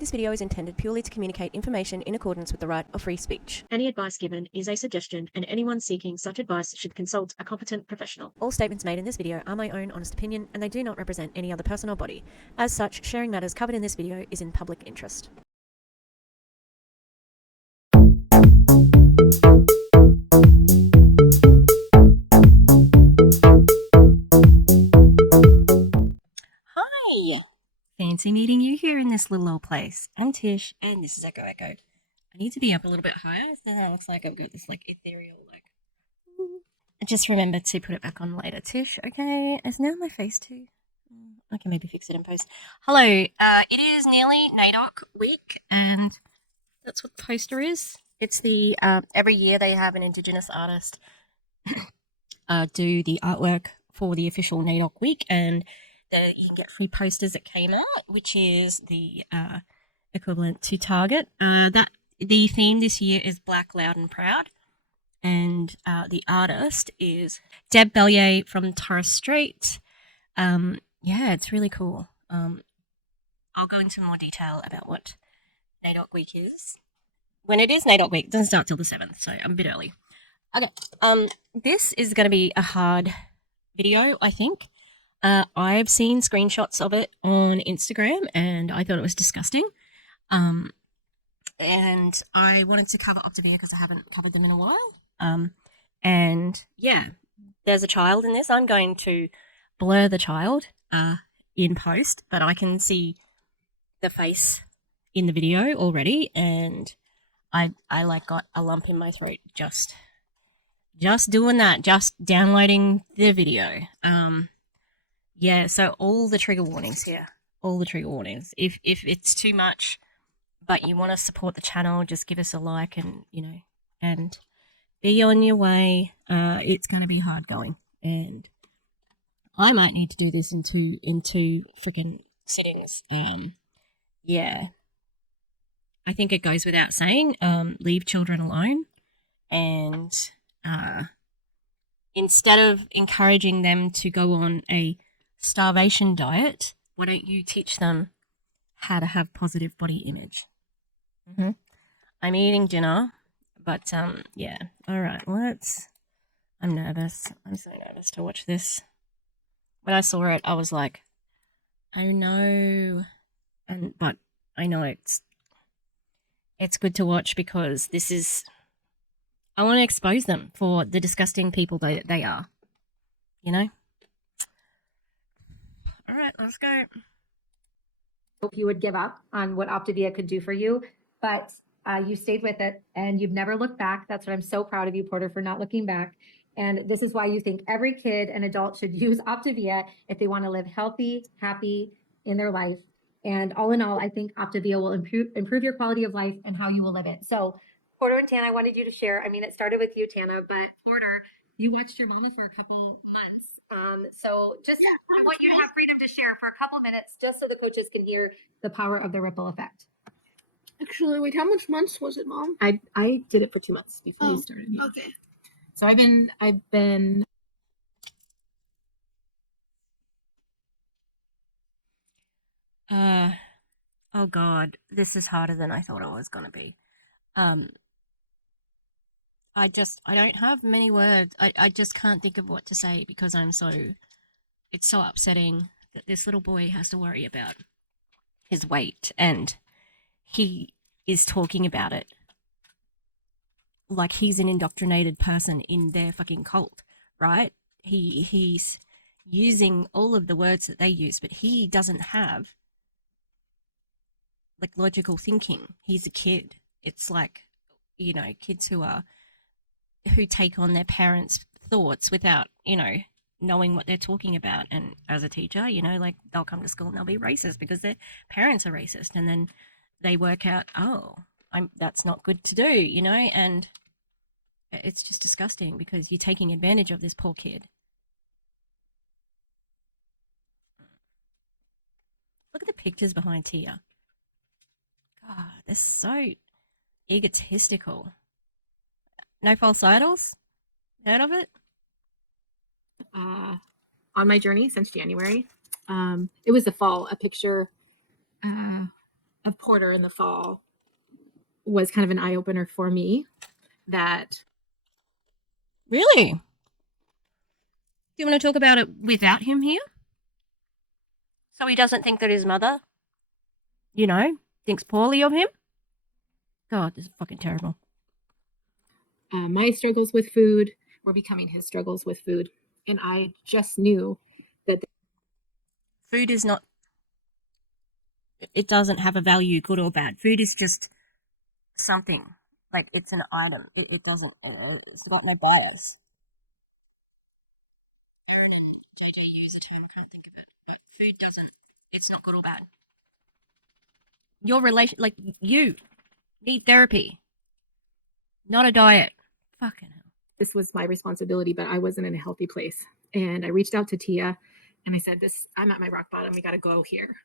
This video is intended purely to communicate information in accordance with the right of free speech. Any advice given is a suggestion, and anyone seeking such advice should consult a competent professional. All statements made in this video are my own honest opinion, and they do not represent any other person or body. As such, sharing matters covered in this video is in public interest. Hi! Fancy meeting you here in this little old place. I'm Tish, and this is Echo Echo. I need to be up a little bit higher, so that looks like I've got this ethereal just remember to put it back on later, Tish. Okay, is now my face too? I can maybe fix it in post. Hello, it is nearly NAIDOC week, and that's what the poster is. It's the every year they have an Indigenous artist do the artwork for the official NAIDOC week, and you can get free posters at Kmart, which is the equivalent to Target. That the theme this year is Black, Loud, and Proud. And the artist is Deb Bellier from Torres Strait. Yeah, it's really cool. I'll go into more detail about what NAIDOC week is. When it is NAIDOC week, it doesn't start till the 7th, so I'm a bit early. Okay, this is going to be a hard video, I think. I've seen screenshots of it on Instagram, and I thought it was disgusting. And I wanted to cover Optavia because I haven't covered them in a while. And yeah, there's a child in this. I'm going to blur the child in post, but I can see the face in the video already, and I got a lump in my throat just doing that, just downloading the video. Yeah, so all the trigger warnings here, all the trigger warnings. If it's too much, but you want to support the channel, just give us a like and and be on your way. It's going to be hard going, and I might need to do this in two freaking sittings. Yeah, I think it goes without saying. Leave children alone, and instead of encouraging them to go on a starvation diet, why don't you teach them how to have positive body image? I'm eating dinner. But, yeah. All right, I'm nervous. I'm so nervous to watch this. When I saw it, I was like, oh no. But I know it's good to watch because I want to expose them for the disgusting people they are. All right, let's go. Hope you would give up on what Optavia could do for you, but you stayed with it and you've never looked back. That's what I'm so proud of you, Porter, for not looking back. And this is why you think every kid and adult should use Optavia if they want to live healthy, happy in their life. And all in all, I think Optavia will improve your quality of life and how you will live it. So Porter and Tana, I wanted you to share. I mean, it started with you, Tana, but Porter, you watched your mama for a couple months. So just I want you to have freedom to share for a couple minutes just so the coaches can hear the power of the ripple effect. Actually, wait, how much months was it, Mom? I did it for 2 months before you started. Yeah. Okay. So I've been oh God, this is harder than I thought it was going to be. I don't have many words. I just can't think of what to say because it's so upsetting that this little boy has to worry about his weight, and he is talking about it like he's an indoctrinated person in their fucking cult, right? He's using all of the words that they use, but he doesn't have logical thinking. He's a kid. It's like, kids who take on their parents' thoughts without, knowing what they're talking about. And as a teacher, they'll come to school and they'll be racist because their parents are racist. And then they work out, that's not good to do, and it's just disgusting because you're taking advantage of this poor kid. Look at the pictures behind Tia. God, they're so egotistical. No False Idols? Heard of it? on my journey since January. It was the fall, a picture of Porter in the fall was kind of an eye opener for me. That Really? Do you want to talk about it without him here? So he doesn't think that his mother, thinks poorly of him? God, this is fucking terrible. my struggles with food were becoming his struggles with food. And I just knew that Food is not, it doesn't have a value, good or bad. Food is just something. Like, it's an item. It doesn't, it's got no bias. Aaron and JJ use a term, I can't think of it, but food doesn't, it's not good or bad. Your relation, like, you need therapy, not a diet. Fucking hell. this was my responsibility, but I wasn't in a healthy place. And I reached out to Tia and I said, I'm at my rock bottom. We got to go here.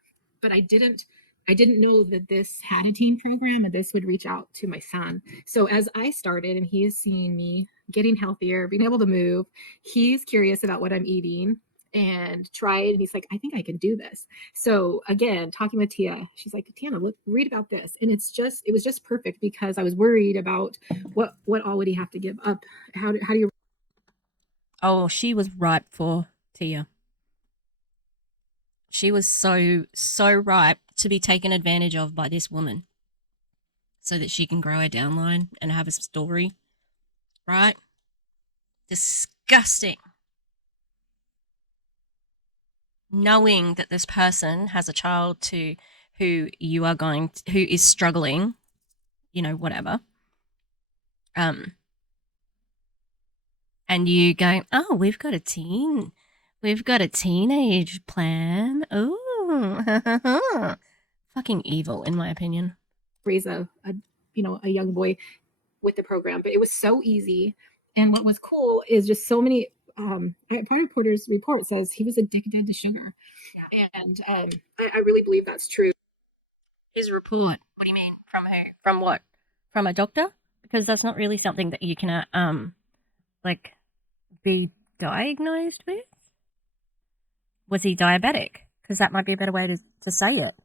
But I didn't know that this had a teen program and this would reach out to my son. So as I started and he is seeing me getting healthier, being able to move, he's curious about what I'm eating and tried. And he's like, I think I can do this. So again, talking with Tia, she's like, Tiana, look, read about this. And it was just perfect because I was worried about what all would he have to give up? How do you? Oh, she was ripe for Tia. She was so ripe to be taken advantage of by this woman so that she can grow her downline and have a story. Right? Disgusting. Knowing that this person has a child who is struggling, whatever. And you going, oh, we've got a teenage plan. Oh, fucking evil, in my opinion. Raise a young boy with the program, but it was so easy. And what was cool is just so many. Part of Porter's report says he was addicted to sugar, and I really believe that's true. His report. What do you mean? From who? From what? From a doctor? Because that's not really something that you can be diagnosed with. Was he diabetic? Because that might be a better way to say it.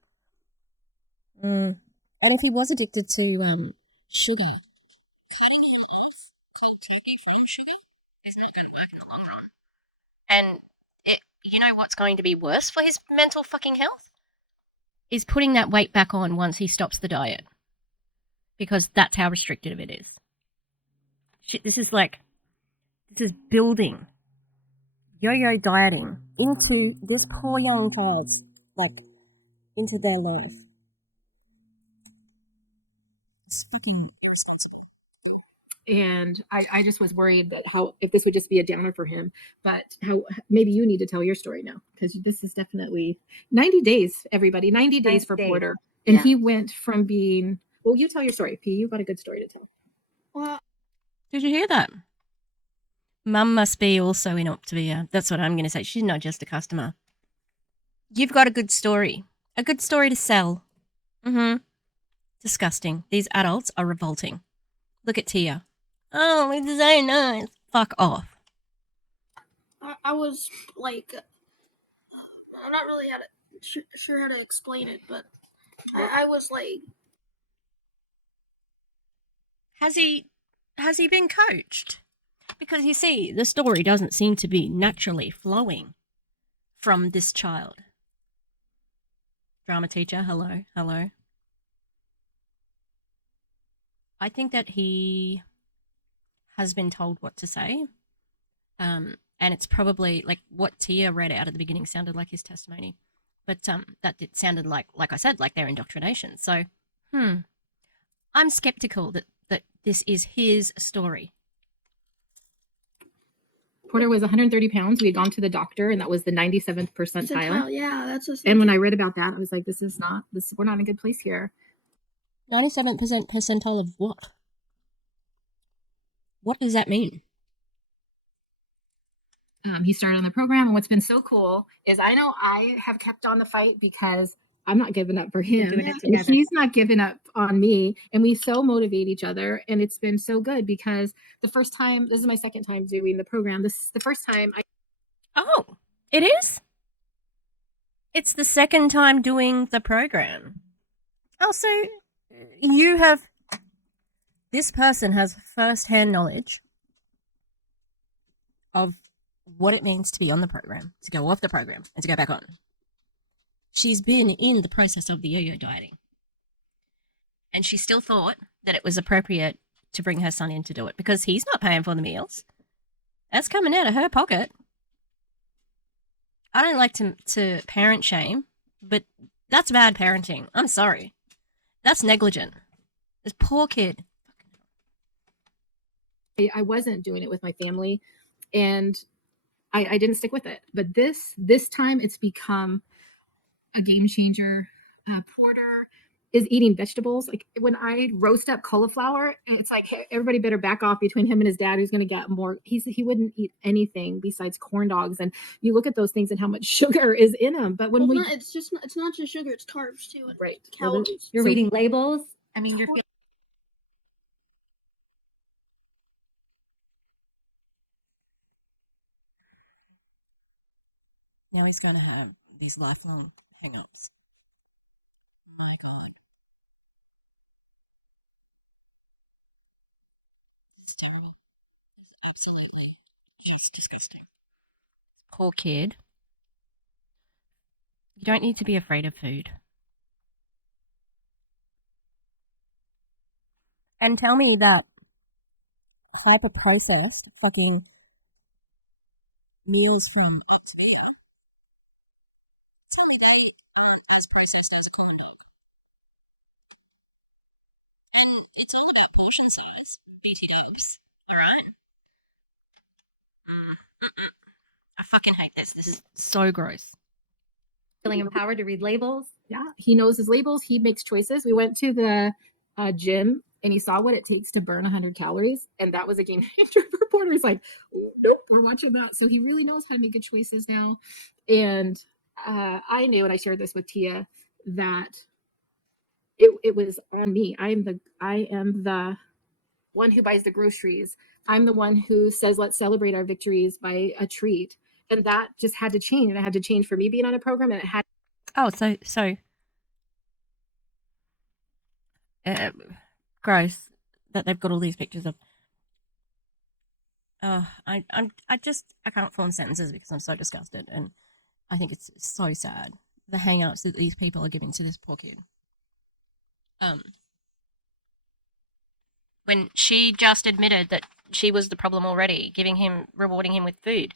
And if he was addicted to sugar, cutting him off completely from sugar is not going to work in the long run. And you know what's going to be worse for his mental fucking health? Is putting that weight back on once he stops the diet. Because that's how restrictive it is. Shit, this is building yo-yo dieting into this poor young child's, into their life. It's fucking disgusting. And I just was worried that if this would just be a downer for him, but how maybe you need to tell your story now, because this is definitely 90 days, everybody, 90 days for Porter. And he went from being, well, you tell your story, P. You've got a good story to tell. Well, did you hear that? Mum must be also in Optavia. That's what I'm going to say. She's not just a customer. You've got a good story. A good story to sell. Disgusting. These adults are revolting. Look at Tia. Oh, it's so nice. Fuck off. I was like, I'm not really sure how to explain it, but I was like, Has he been coached? Because you see, the story doesn't seem to be naturally flowing from this child. Drama teacher, hello. I think that he has been told what to say. And it's probably like what Tia read out at the beginning sounded like his testimony. But that sounded like I said, like their indoctrination. So, I'm skeptical that this is his story. Porter was 130 pounds. We had gone to the doctor, and that was the 97th percentile. Yeah, that's a. And when I read about that, I was like, we're not in a good place here. 97% percentile of what? What does that mean? He started on the program, and what's been so cool is I know I have kept on the fight because I'm not giving up for him, and he's not giving up on me, and we so motivate each other, and it's been so good because this is my second time doing the program. This is the first time Oh, it is? It's the second time doing the program. Also, you have, this person has first-hand knowledge of what it means to be on the program, to go off the program, and to go back on. She's been in the process of the yo-yo dieting. And she still thought that it was appropriate to bring her son in to do it because he's not paying for the meals. That's coming out of her pocket. I don't like to parent shame, but that's bad parenting. I'm sorry. That's negligent. This poor kid. I wasn't doing it with my family, and I didn't stick with it. But this time it's become a game changer. Porter is eating vegetables. Like when I roast up cauliflower, it's like, hey, everybody better back off between him and his dad, who's going to get more. He wouldn't eat anything besides corn dogs. And you look at those things and how much sugar is in them. But when it's not just sugar, it's carbs too, and right calories. You're reading labels. I mean, you're Now he's going to have these lifelong hang-ups. My God. It's terrible. Absolutely. He's disgusting. Poor kid. You don't need to be afraid of food. And tell me that hyper-processed fucking meals from Optavia, tell me they aren't as processed as a corn dog. And it's all about portion size, BT dubs, alright? I fucking hate this. This is so gross. feeling empowered to read labels. Yeah, he knows his labels. He makes choices. We went to the gym and he saw what it takes to burn 100 calories, and that was a game changer for Porter. He's like, nope, we're watching that. So he really knows how to make good choices now. And I knew, and I shared this with Tia, that it was on me. I am the one who buys the groceries. I'm the one who says, let's celebrate our victories by a treat. And that just had to change. And it had to change for me being on a program, and it had. Oh, so gross that they've got all these pictures of. I can't form sentences because I'm so disgusted, and I think it's so sad the hang-ups that these people are giving to this poor kid. When she just admitted that she was the problem already, rewarding him with food.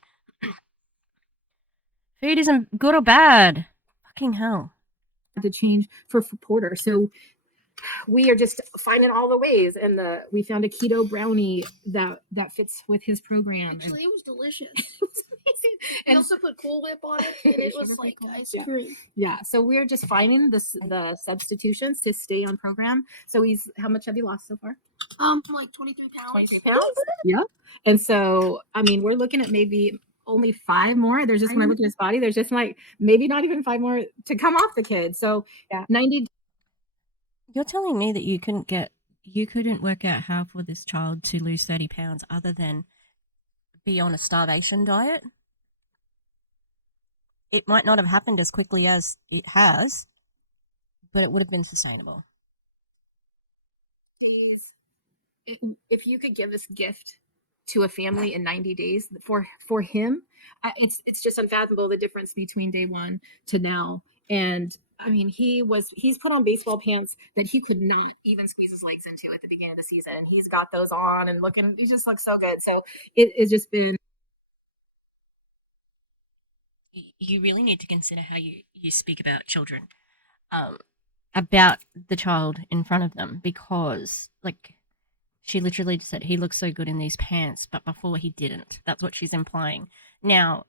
Food isn't good or bad. Fucking hell. To change for Porter. So we are just finding all the ways, and we found a keto brownie that fits with his program. Actually, it was delicious. It was amazing. And also put Cool Whip on it, and it was like ice cream. Yeah. So we're just finding the substitutions to stay on program. So how much have you lost so far? Like 23 pounds. 23 pounds. Yeah. And so I mean, we're looking at maybe only 5 more. There's just, when I look at his body, there's just like maybe not even 5 more to come off the kid. So yeah, 90. You're telling me that you couldn't work out how for this child to lose 30 pounds other than be on a starvation diet? It might not have happened as quickly as it has, but it would have been sustainable. If you could give this gift to a family in 90 days for him, it's just unfathomable the difference between day one to now. And I mean, he's put on baseball pants that he could not even squeeze his legs into at the beginning of the season. He's got those on and he just looks so good. So it's just been. You really need to consider how you speak about children, about the child in front of them, because like she literally just said he looks so good in these pants, but before he didn't. That's what she's implying. Now,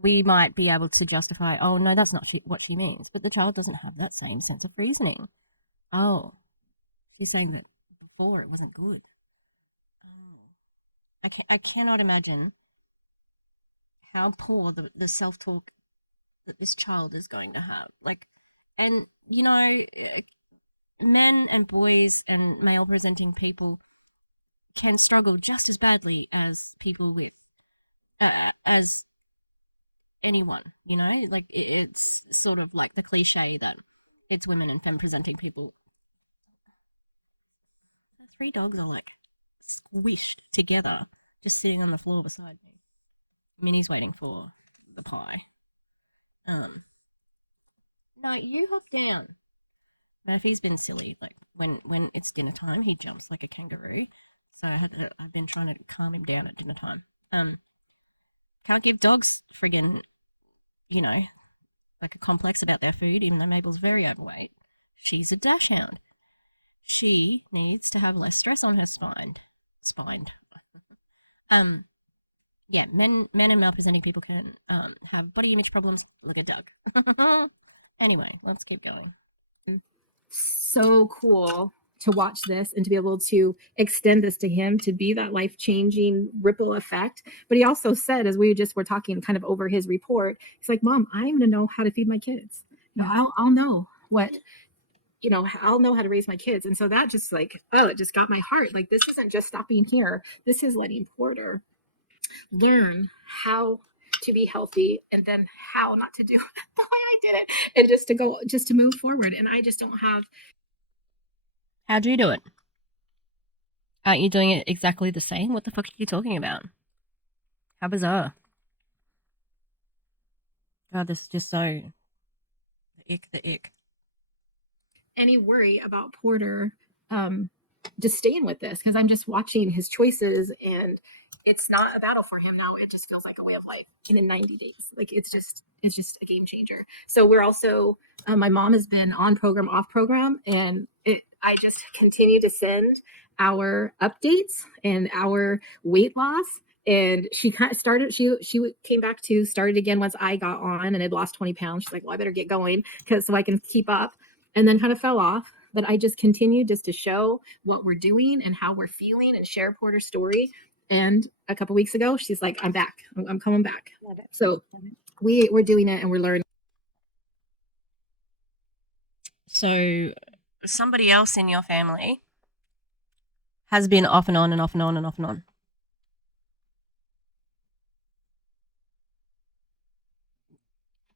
we might be able to justify, oh no, that's not what she means, but the child doesn't have that same sense of reasoning. Oh, she's saying that before it wasn't good. Oh. I cannot imagine how poor the self-talk that this child is going to have. Like, and you know, men and boys and male presenting people can struggle just as badly as people with as anyone, you know. Like, it's sort of like the cliche that It's women and femme presenting people. The 3 dogs are like squished together, just sitting on the floor beside me. Minnie's waiting for the pie. No, you hop down. Murphy's been silly. Like when it's dinner time, he jumps like a kangaroo. So I've been trying to calm him down at dinner time. Can't give dogs friggin', like a complex about their food, even though Mabel's very overweight. She's a dachshund. She needs to have less stress on her spine. Yeah, men and male presenting people can have body image problems. Look at Doug. Anyway, let's keep going. So cool to watch this and to be able to extend this to him, to be that life-changing ripple effect. But he also said, as we just were talking kind of over his report, he's like, Mom, I'm going to know how to feed my kids. I'll know what, I'll know how to raise my kids. And so that just like, it just got my heart. Like, this isn't just stopping here. This is letting Porter learn how to be healthy and then how not to do it the way I did it, and just to move forward. And I just don't have. How'd you do it? Aren't you doing it exactly the same? What the fuck are you talking about? How bizarre. God, this is just so the ick. Any worry about Porter just staying with this, because I'm just watching his choices, and it's not a battle for him now. It just feels like a way of life. And in 90 days, like it's just a game changer. So we're also, my mom has been on program, off program, and I just continue to send our updates and our weight loss. And she kind of started, she came back to started again once I got on and had lost 20 pounds. She's like, well, I better get going so I can keep up, and then kind of fell off. But I just continued just to show what we're doing and how we're feeling and share Porter's story. And a couple weeks ago, she's like, I'm back. I'm coming back. Love it. So we're doing it and we're learning. So somebody else in your family has been off and on and off and on and off and on.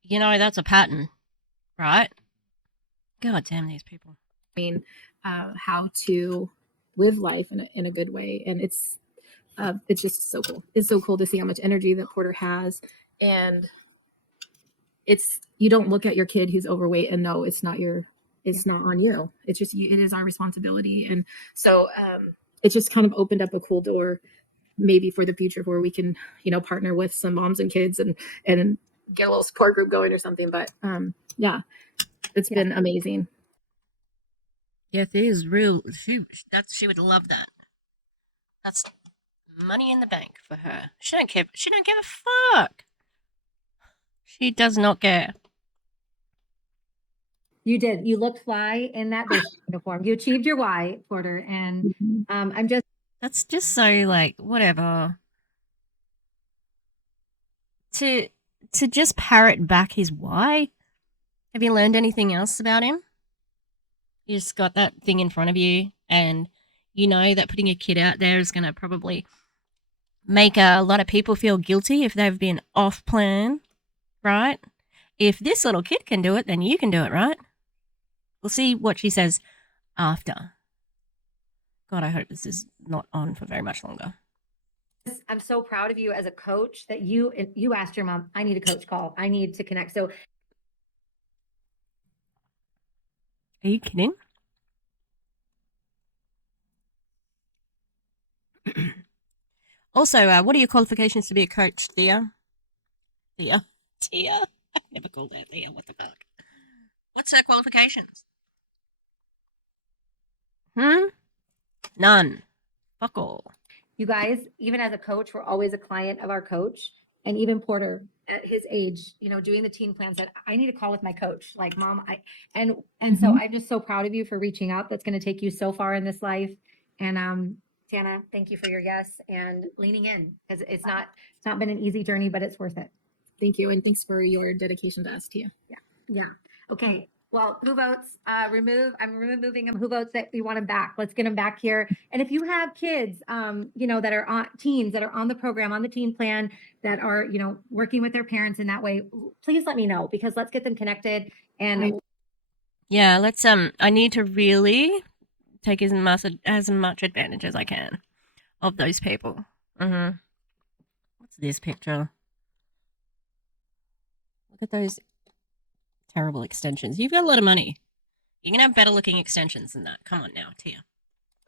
That's a pattern, right? God damn these people. How to live life in a good way. And it's just so cool. It's so cool to see how much energy that Porter has. And you don't look at your kid who's overweight and no, it's not on you. It's just it is our responsibility. And so it just kind of opened up a cool door maybe for the future where we can, partner with some moms and kids and get a little support group going or something. But it's been amazing. Yeah, Thea's real. She would love that. That's money in the bank for her. She don't care. She don't give a fuck. She does not care. You did. You looked fly in that uniform. You achieved your why, Porter. And I'm just. That's just so like whatever. To just parrot back his why. Have you learned anything else about him? You just got that thing in front of you, and you know that putting a kid out there is going to probably make a lot of people feel guilty if they've been off plan, right? If this little kid can do it, then you can do it, right? We'll see what she says after. God, I hope this is not on for very much longer. I'm so proud of you as a coach that you asked your mom, I need a coach call. I need to connect. So are you kidding? Also, what are your qualifications to be a coach, Thea? Thea? I never called her Thea. What the fuck? What's her qualifications? None. Fuck all. you guys, even as a coach, we're always a client of our coach. And even Porter at his age, doing the teen plan said, I need a call with my coach. Like, Mom, so I'm just so proud of you for reaching out. That's going to take you so far in this life. And Tana, thank you for your yes and leaning in, because it's not been an easy journey, but it's worth it. Thank you. And thanks for your dedication to us, Tia. Yeah. Okay. Well, who votes? I'm removing them. Who votes that we want them back? Let's get them back here. And if you have kids, that are on teens that are on the program, on the teen plan, that are, working with their parents in that way, please let me know, because let's get them connected. And Yeah, let's I need to really take as much advantage as I can of those people. What's this picture? Look at those terrible extensions. You've got a lot of money. You can have better looking extensions than that. Come on now, Tia.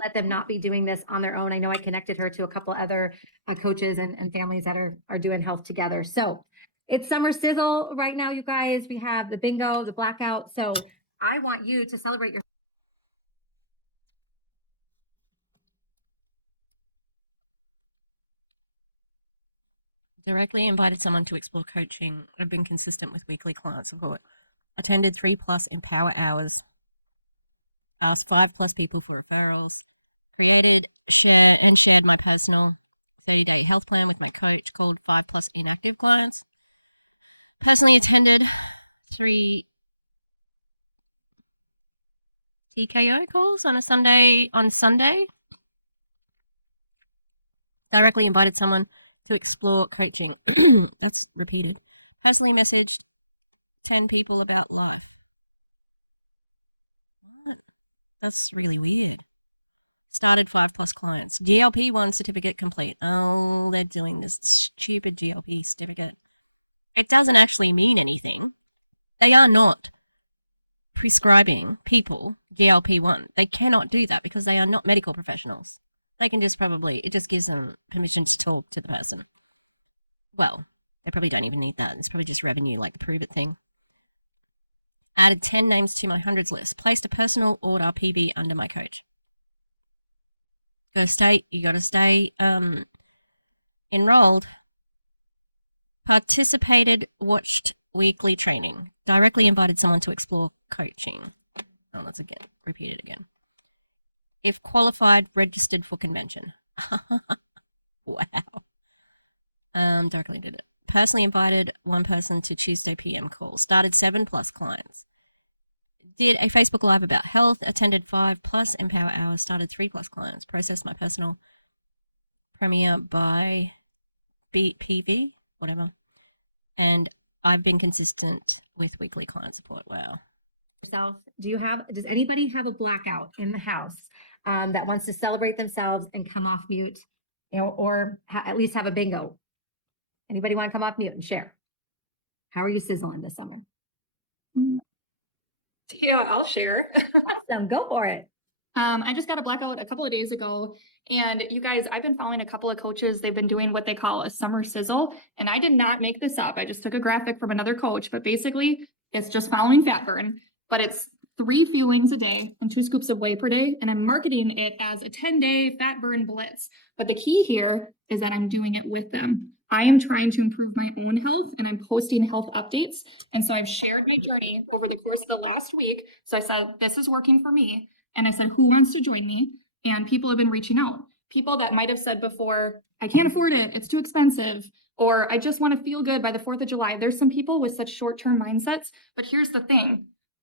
Let them not be doing this on their own. I know I connected her to a couple other coaches and families that are doing health together. So it's summer sizzle right now, you guys. We have the bingo, the blackout. So I want you to celebrate your Directly invited someone to explore coaching. I've been consistent with weekly client support. Attended 3+ Empower hours. Asked 5+ people for referrals. Created, shared my personal 30-day health plan with my coach called 5+ Inactive Clients. Personally attended 3 TKO calls on Sunday. Directly invited someone to explore coaching. That's repeated. Personally messaged 10 people about life. That's really weird. Started 5+ clients. GLP-1 certificate complete. Oh, they're doing this stupid GLP certificate. It doesn't actually mean anything. They are not prescribing people GLP-1. They cannot do that because they are not medical professionals. They can just it just gives them permission to talk to the person. Well, they probably don't even need that. It's probably just revenue, like the prove it thing. Added 10 names to my hundreds list. Placed a personal order PB under my coach. You got to stay enrolled. Participated, watched weekly training. Directly invited someone to explore coaching. Oh, let's repeat it again. If qualified, registered for convention. Wow. Directly did it. Personally invited one person to Tuesday PM call. Started 7+ clients. Did a Facebook Live about health. Attended 5+ Empower hours. Started 3+ clients. Processed my personal Premier by PV, whatever. And I've been consistent with weekly client support. Wow. Does anybody have a blackout in the house that wants to celebrate themselves and come off mute, or at least have a bingo? Anybody want to come off mute and share? How are you sizzling this summer? Yeah, I'll share. Awesome, go for it. I just got a blackout a couple of days ago, and you guys, I've been following a couple of coaches. They've been doing what they call a summer sizzle, and I did not make this up. I just took a graphic from another coach, but basically it's just following fat burn, but it's 3 fuelings a day and 2 scoops of whey per day, and I'm marketing it as a 10-day fat burn blitz. But the key here is that I'm doing it with them. I am trying to improve my own health, and I'm posting health updates, and so I've shared my journey over the course of the last week. So I said, this is working for me. And I said, who wants to join me? And people have been reaching out. People that might have said before, I can't afford it, it's too expensive, or I just want to feel good by the 4th of July. There's some people with such short-term mindsets, but here's the thing.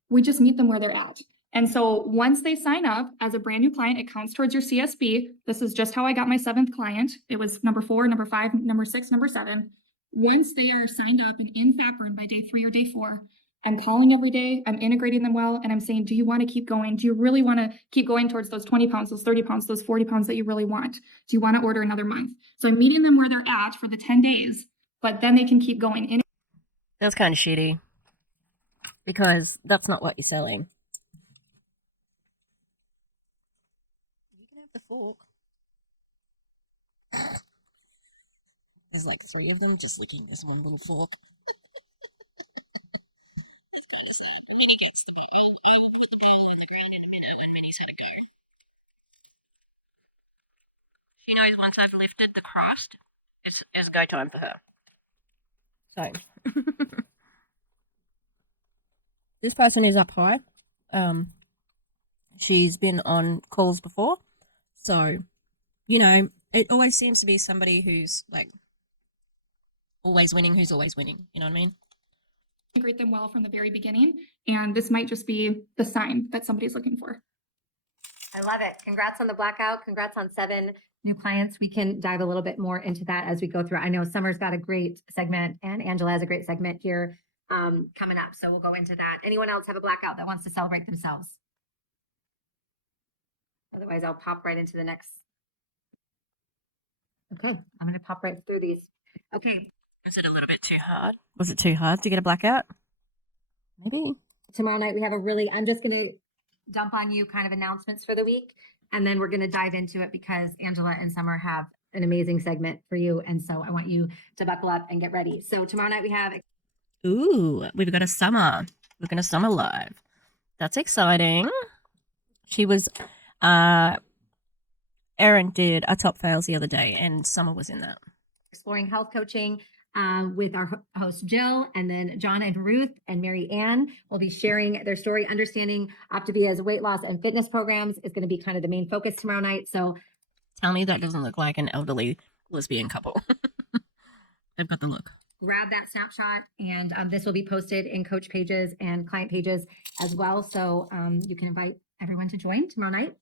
We just meet them where they're at. And so once they sign up as a brand new client, it counts towards your CSB. This is just how I got my 7th client. It was number 4, number 5, number 6, number 7. Once they are signed up and in fat burn by day 3 or day 4, I'm calling every day, I'm integrating them well, and I'm saying, do you want to keep going? Do you really want to keep going towards those 20 pounds, those 30 pounds, those 40 pounds that you really want? Do you want to order another month? So I'm meeting them where they're at for the 10 days, but then they can keep going. That's kind of shitty because that's not what you're selling. You can have the fork. There's like 3 of them just licking this one little fork. She knows once I've lifted the crust, it's go time for her. So, this person is up high. She's been on calls before. So, it always seems to be somebody who's like always winning, you know what I mean? Integrate them well from the very beginning, and this might just be the sign that somebody's looking for. I love it. Congrats on the blackout. Congrats on 7 new clients. We can dive a little bit more into that as we go through. I know Summer's got a great segment and Angela has a great segment here coming up. So we'll go into that. Anyone else have a blackout that wants to celebrate themselves? Otherwise, I'll pop right into the next. Okay, I'm going to pop right through these. Okay. Was it a little bit too hard? Was it too hard to get a blackout? Maybe. Tomorrow night, we have I'm just going to dump on you kind of announcements for the week. And then we're going to dive into it because Angela and Summer have an amazing segment for you. And so I want you to buckle up and get ready. So tomorrow night we have. Ooh, we've got a Summer. We're going to Summer live. That's exciting. She was, Erin did a top fails the other day and Summer was in that. Exploring health coaching with our host Jill, and then John and Ruth and Mary Ann will be sharing their story. Understanding Optavia's weight loss and fitness programs is going to be kind of the main focus tomorrow night. So tell me that doesn't look like an elderly lesbian couple. They've got the look. Grab that snapshot, and this will be posted in coach pages and client pages as well. So you can invite everyone to join tomorrow night.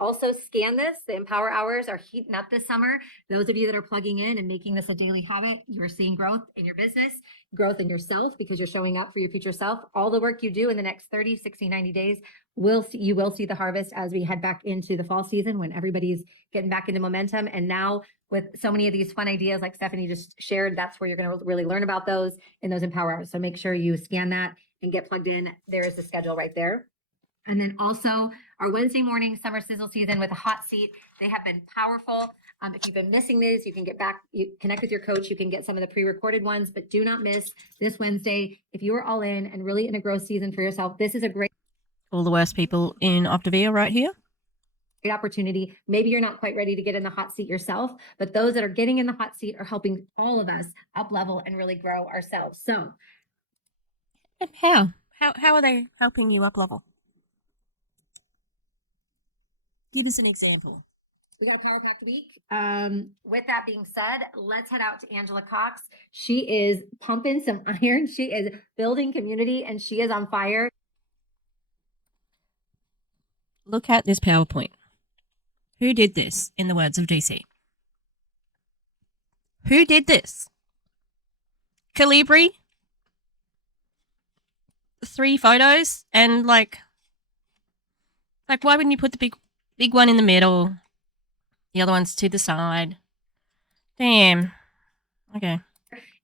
Also scan this. The Empower Hours are heating up this summer. Those of you that are plugging in and making this a daily habit, you're seeing growth in your business, growth in yourself because you're showing up for your future self. All the work you do in the next 30, 60, 90 days, you will see the harvest as we head back into the fall season when everybody's getting back into momentum. And now with so many of these fun ideas like Stephanie just shared, that's where you're going to really learn about those in those Empower Hours. So make sure you scan that and get plugged in. There is the schedule right there. And then also our Wednesday morning summer sizzle season with a hot seat. They have been powerful. If you've been missing these, you can get back, you connect with your coach. You can get some of the pre-recorded ones, but do not miss this Wednesday. If you are all in and really in a growth season for yourself, this is a great. All the worst people in Optavia right here. Great opportunity. Maybe you're not quite ready to get in the hot seat yourself, but those that are getting in the hot seat are helping all of us up level and really grow ourselves. So. And how are they helping you up level? Give us an example. We got a Power Packed week. With that being said, let's head out to Angela Cox. She is pumping some iron. She is building community and she is on fire. Look at this PowerPoint. Who did this, in the words of DC? Who did this? Calibri? 3 photos and like why wouldn't you put the big one in the middle? The other one's to the side. Damn. Okay.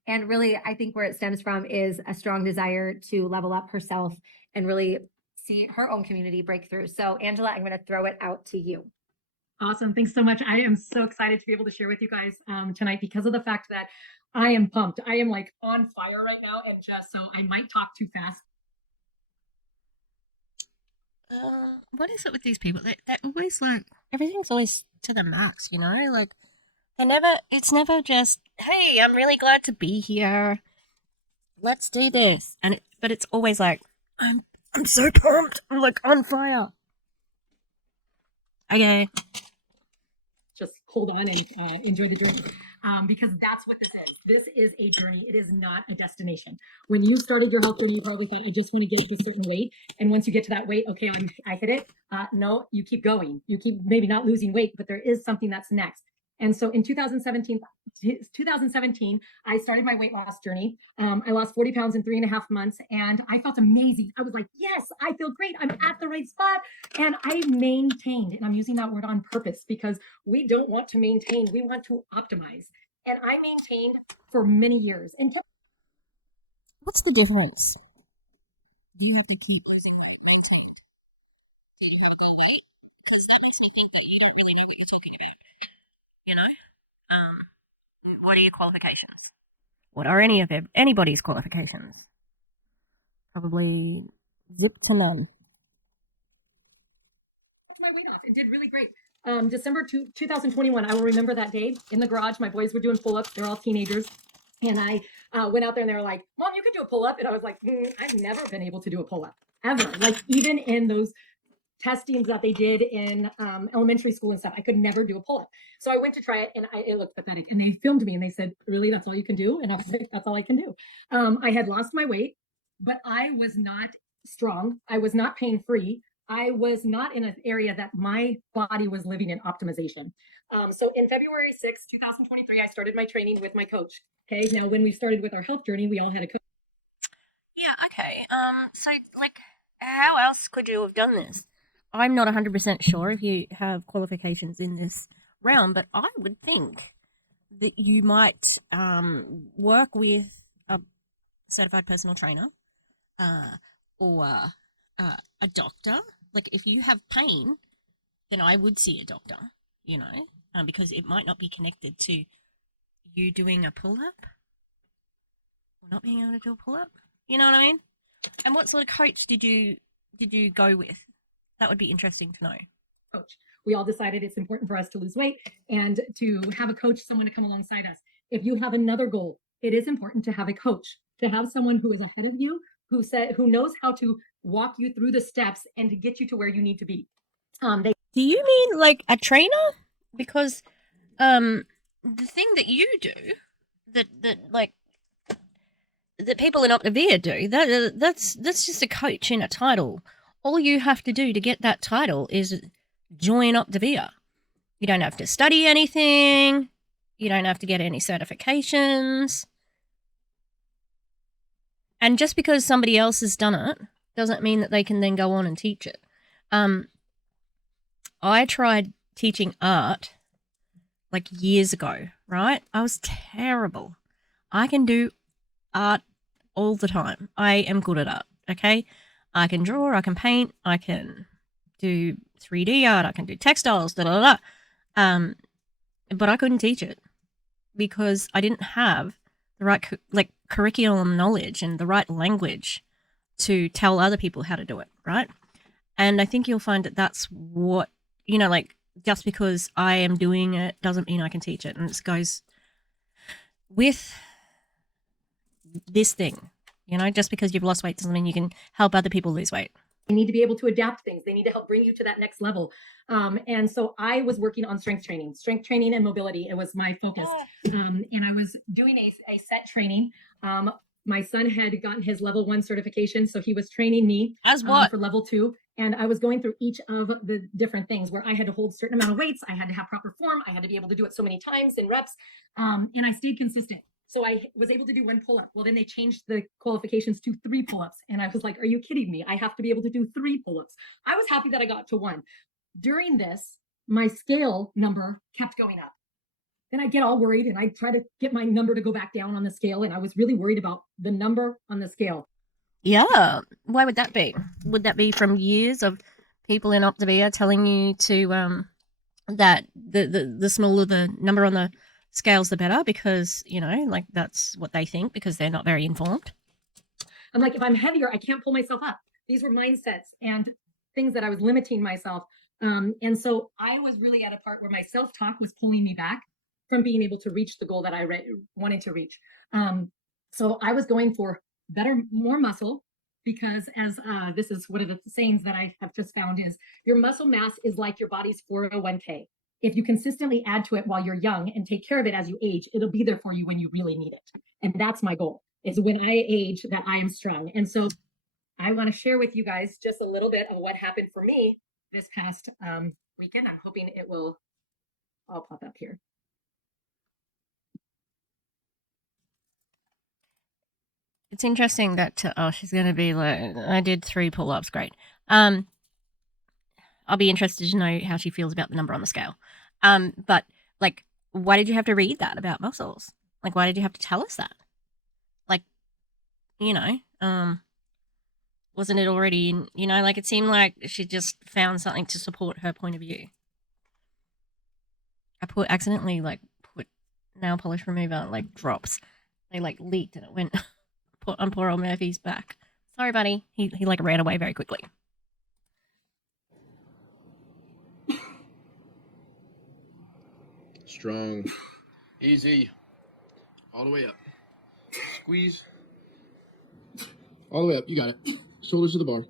And really, I think where it stems from is a strong desire to level up herself and really see her own community break through. So Angela, I'm going to throw it out to you. Awesome. Thanks so much. I am so excited to be able to share with you guys tonight because of the fact that I am pumped. I am like on fire right now, and just so I might talk too fast. What is it with these people? They're always like, everything's always to the max, you know? Like, it's never just, hey, I'm really glad to be here. Let's do this. But it's always like, I'm so pumped. I'm like on fire. Okay. Just hold on and enjoy the journey. Because that's what this is. This is a journey. It is not a destination. When you started your health journey, you probably thought, I just want to get to a certain weight. And once you get to that weight, okay, I hit it. No, you keep going. You keep maybe not losing weight, but there is something that's next. And so in 2017, I started my weight loss journey. I lost 40 pounds in 3.5 months and I felt amazing. I was like, yes, I feel great. I'm at the right spot. And I maintained, and I'm using that word on purpose because we don't want to maintain, we want to optimize. And I maintained for many years. What's the difference? Do you have to keep losing weight maintained? Do you have to go weight? Because that makes me think that you don't really know what you're talking about. You know? What are your qualifications? What are anybody's qualifications? Probably zip to none. That's my weight off. It did really great. December 2021, I will remember that day in the garage. My boys were doing pull-ups. They're all teenagers. And I went out there and they were like, Mom, you could do a pull-up. And I was like, I've never been able to do a pull-up ever. Like even in those testings that they did in elementary school and stuff, I could never do a pull-up. So I went to try it and it looked pathetic. And they filmed me and they said, really, that's all you can do? And I was like, that's all I can do. I had lost my weight, but I was not strong. I was not pain-free. I was not in an area that my body was living in optimization. So in February 6, 2023, I started my training with my coach. Okay. Now, when we started with our health journey, we all had a coach. Yeah, okay. So, like, how else could you have done this? I'm not 100% sure if you have qualifications in this realm, but I would think that you might work with a certified personal trainer uh, or a doctor. Like, if you have pain, then I would see a doctor, you know, because it might not be connected to you doing a pull up or not being able to do a pull up. You know what I mean? And what sort of coach did you go with? That would be interesting to know. Coach. We all decided it's important for us to lose weight and to have a coach, someone to come alongside us. If you have another goal, it is important to have a coach, to have someone who is ahead of you, who knows how to walk you through the steps and to get you to where you need to be. Do you mean like a trainer? Because the thing that you do, that people in Optavia do, that's just a coach in a title. All you have to do to get that title is join Optavia. You don't have to study anything. You don't have to get any certifications. And just because somebody else has done it doesn't mean that they can then go on and teach it. I tried teaching art like years ago, right? I was terrible. I can do art all the time. I am good at art, okay? I can draw, I can paint, I can do 3D art, I can do textiles, da da da. But I couldn't teach it because I didn't have the right curriculum knowledge and the right language to tell other people how to do it, right? And I think you'll find that that's what, like, just because I am doing it doesn't mean I can teach it. And this goes with this thing, just because you've lost weight doesn't mean you can help other people lose weight. They need to be able to adapt things. They need to help bring you to that next level. And so I was working on strength training and mobility. It was my focus. And I was doing a set training. My son had gotten his level 1 certification, so he was training me As what? For level 2. And I was going through each of the different things where I had to hold a certain amount of weights. I had to have proper form. I had to be able to do it so many times in reps. And I stayed consistent. So I was able to do 1 pull-up. Well, then they changed the qualifications to 3 pull-ups. And I was like, are you kidding me? I have to be able to do 3 pull-ups. I was happy that I got to 1. During this, my scale number kept going up. Then I get all worried and I try to get my number to go back down on the scale. And I was really worried about the number on the scale. Yeah. Why would that be? Would that be from years of people in Optavia telling you to that the smaller the number on the scales, the better, because like that's what they think because they're not very informed? I'm like, if I'm heavier, I can't pull myself up. These were mindsets and things that I was limiting myself. And so I was really at a part where my self-talk was pulling me back from being able to reach the goal that I wanted to reach. So I was going for more muscle, because as this is one of the sayings that I have just found is your muscle mass is like your body's 401k. If you consistently add to it while you're young and take care of it as you age, it'll be there for you when you really need it. And that's my goal, is when I age that I am strong. And so I want to share with you guys just a little bit of what happened for me this past weekend. I'm hoping it will all pop up here. It's interesting that she's going to be like, I did 3 pull-ups, great. I'll be interested to know how she feels about the number on the scale. But like, why did you have to read that about muscles? Like, why did you have to tell us that? Like, wasn't it already in, like, it seemed like she just found something to support her point of view. I accidentally put nail polish remover drops. They leaked and it went on poor old Murphy's back. Sorry, buddy. He ran away very quickly. Strong. Easy. All the way up. Squeeze. All the way up. You got it. Shoulders to the bar.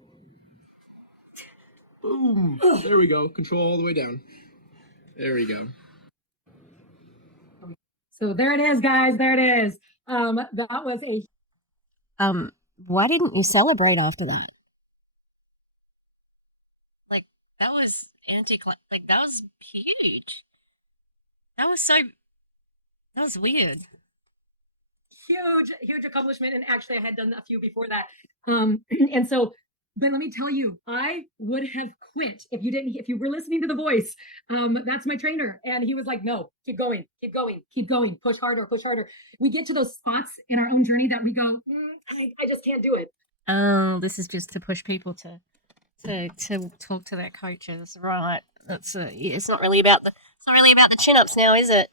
Boom. There we go. Control all the way down. There we go. So there it is, guys. There it is. That was a... Why didn't you celebrate after that? Like, that was that was huge. That was weird. huge accomplishment. And actually I had done a few before that. And so, but let me tell you, I would have quit if you were listening to the voice. That's my trainer. And he was like, no, keep going, push harder. We get to those spots in our own journey that we go, I just can't do it. Oh, this is just to push people to talk to their coaches, right? That's it's not really about the chin-ups now, is it?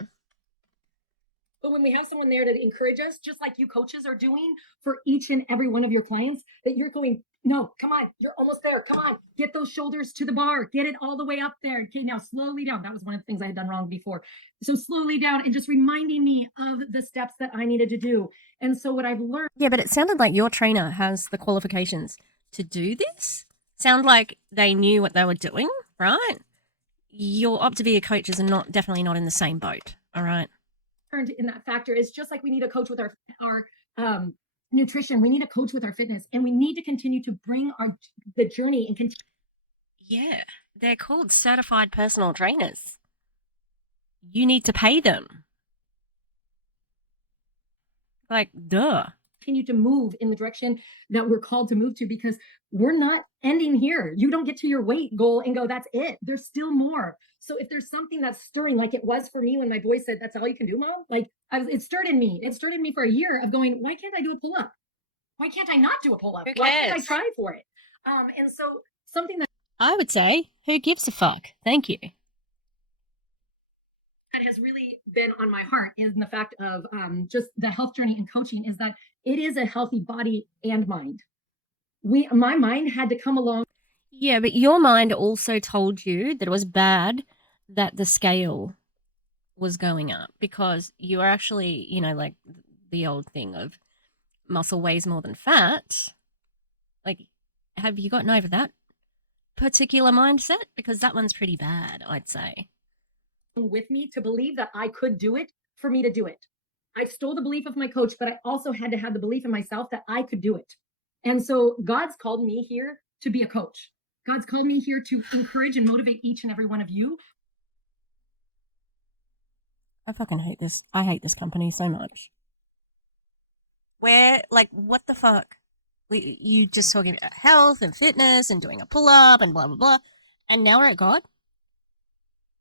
But when we have someone there to encourage us, just like you coaches are doing for each and every one of your clients, that you're going, no, come on, you're almost there. Come on, get those shoulders to the bar, get it all the way up there. Okay, now slowly down. That was one of the things I had done wrong before. So slowly down and just reminding me of the steps that I needed to do. And so what I've learned. Yeah, but it sounded like your trainer has the qualifications to do this. Sound like they knew what they were doing, right? Your Optavia coaches are definitely not in the same boat, all right? In that factor is just like we need a coach with our nutrition, we need a coach with our fitness, and we need to continue to bring the journey and continue. Yeah, they're called certified personal trainers. You need to pay them. Like, duh. Continue to move in the direction that we're called to move to, because we're not ending here. You don't get to your weight goal and go, that's it. There's still more. So if there's something that's stirring, like it was for me when my boy said, that's all you can do, Mom. Like it stirred in me. It stirred in me for a year of going, why can't I do a pull-up? Why can't I not do a pull-up? Why can't I try for it? And so something that I would say, who gives a fuck? Thank you. that has really been on my heart is the fact of just the health journey and coaching is that it is a healthy body and mind. My mind had to come along. Yeah, but your mind also told you that it was bad that the scale was going up because you are actually, like the old thing of muscle weighs more than fat. Like, have you gotten over that particular mindset? Because that one's pretty bad, I'd say. With me to believe that I could do it for me to do it. I stole the belief of my coach, but I also had to have the belief in myself that I could do it. And so God's called me here to be a coach. God's called me here to encourage and motivate each and every one of you. I fucking hate this. I hate this company so much. What the fuck? You just talking about health and fitness and doing a pull-up and blah, blah, blah. And now we're at God?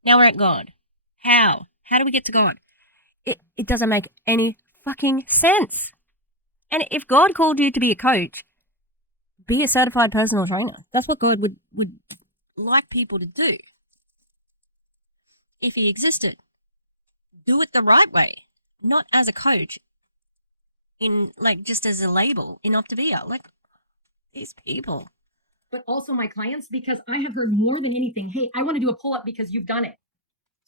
Now we're at God. How? How do we get to God? It doesn't make any fucking sense. And if God called you to be a coach, be a certified personal trainer. That's what God would like people to do. If he existed, do it the right way, not as a coach, just as a label in Optavia. Like, these people. But also my clients, because I have heard more than anything, hey, I want to do a pull-up because you've done it.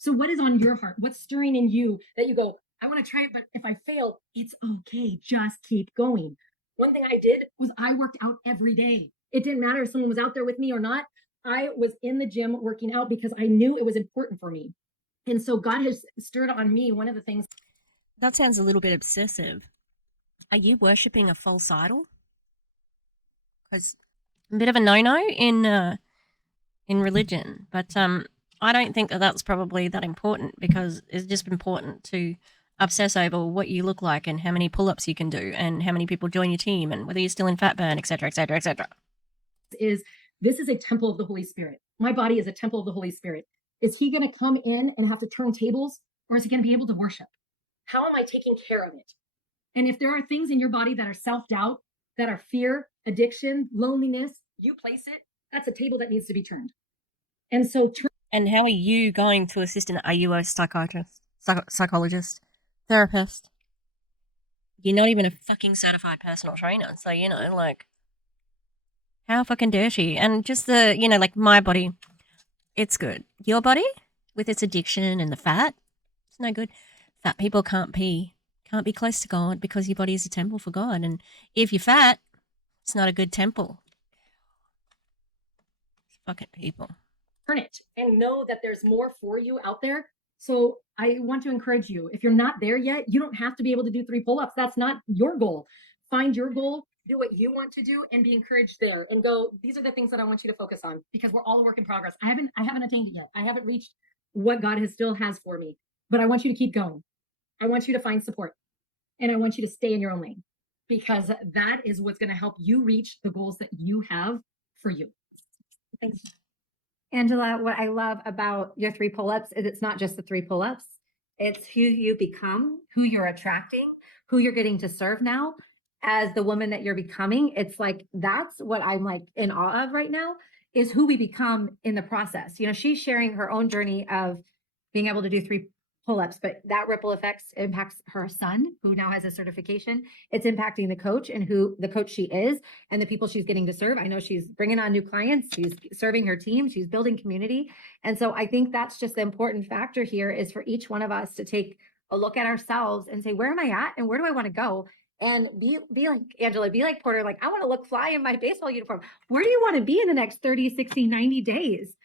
So what is on your heart? What's stirring in you that you go, I want to try it, but if I fail, it's okay. Just keep going. One thing I did was I worked out every day. It didn't matter if someone was out there with me or not. I was in the gym working out because I knew it was important for me. And so God has stirred on me one of the things. That sounds a little bit obsessive. Are you worshipping a false idol? Because a bit of a no-no in religion, but I don't think that that's probably that important because it's just important to obsess over what you look like and how many pull-ups you can do and how many people join your team and whether you're still in fat burn, etc., etc., etc. This is a temple of the Holy Spirit. My body is a temple of the Holy Spirit. Is he going to come in and have to turn tables, or is he going to be able to worship? How am I taking care of it? And if there are things in your body that are self-doubt, that are fear, addiction, loneliness, you place it, that's a table that needs to be turned. And so and how are you going to assist in that? Are you a psychiatrist, psychologist, therapist? You're not even a fucking certified personal trainer. So, how fucking dirty. And just the, my body, it's good. Your body, with its addiction and the fat, it's no good. Fat people can't be close to God because your body is a temple for God. And if you're fat, it's not a good temple. Fucking people. Turn it and know that there's more for you out there. So I want to encourage you. If you're not there yet, you don't have to be able to do 3 pull-ups. That's not your goal. Find your goal, do what you want to do, and be encouraged there. And go, these are the things that I want you to focus on, because we're all a work in progress. I haven't attained it yet. I haven't reached what God still has for me. But I want you to keep going. I want you to find support. and I want you to stay in your own lane, because that is what's going to help you reach the goals that you have for you. Thanks. Angela, what I love about your 3 pull-ups is it's not just the 3 pull-ups. It's who you become, who you're attracting, who you're getting to serve now as the woman that you're becoming. It's like, that's what I'm like in awe of right now, is who we become in the process. You know, she's sharing her own journey of being able to do 3 pull-ups, but that ripple effects impacts her son, who now has a certification. It's impacting the coach and who the coach she is and the people she's getting to serve. I know she's bringing on new clients, she's serving her team, she's building community. And so I think that's just the important factor here, is for each one of us to take a look at ourselves and say, where am I at and where do I want to go? And be like Angela, be like Porter, like, I want to look fly in my baseball uniform. Where do you want to be in the next 30, 60, 90 days?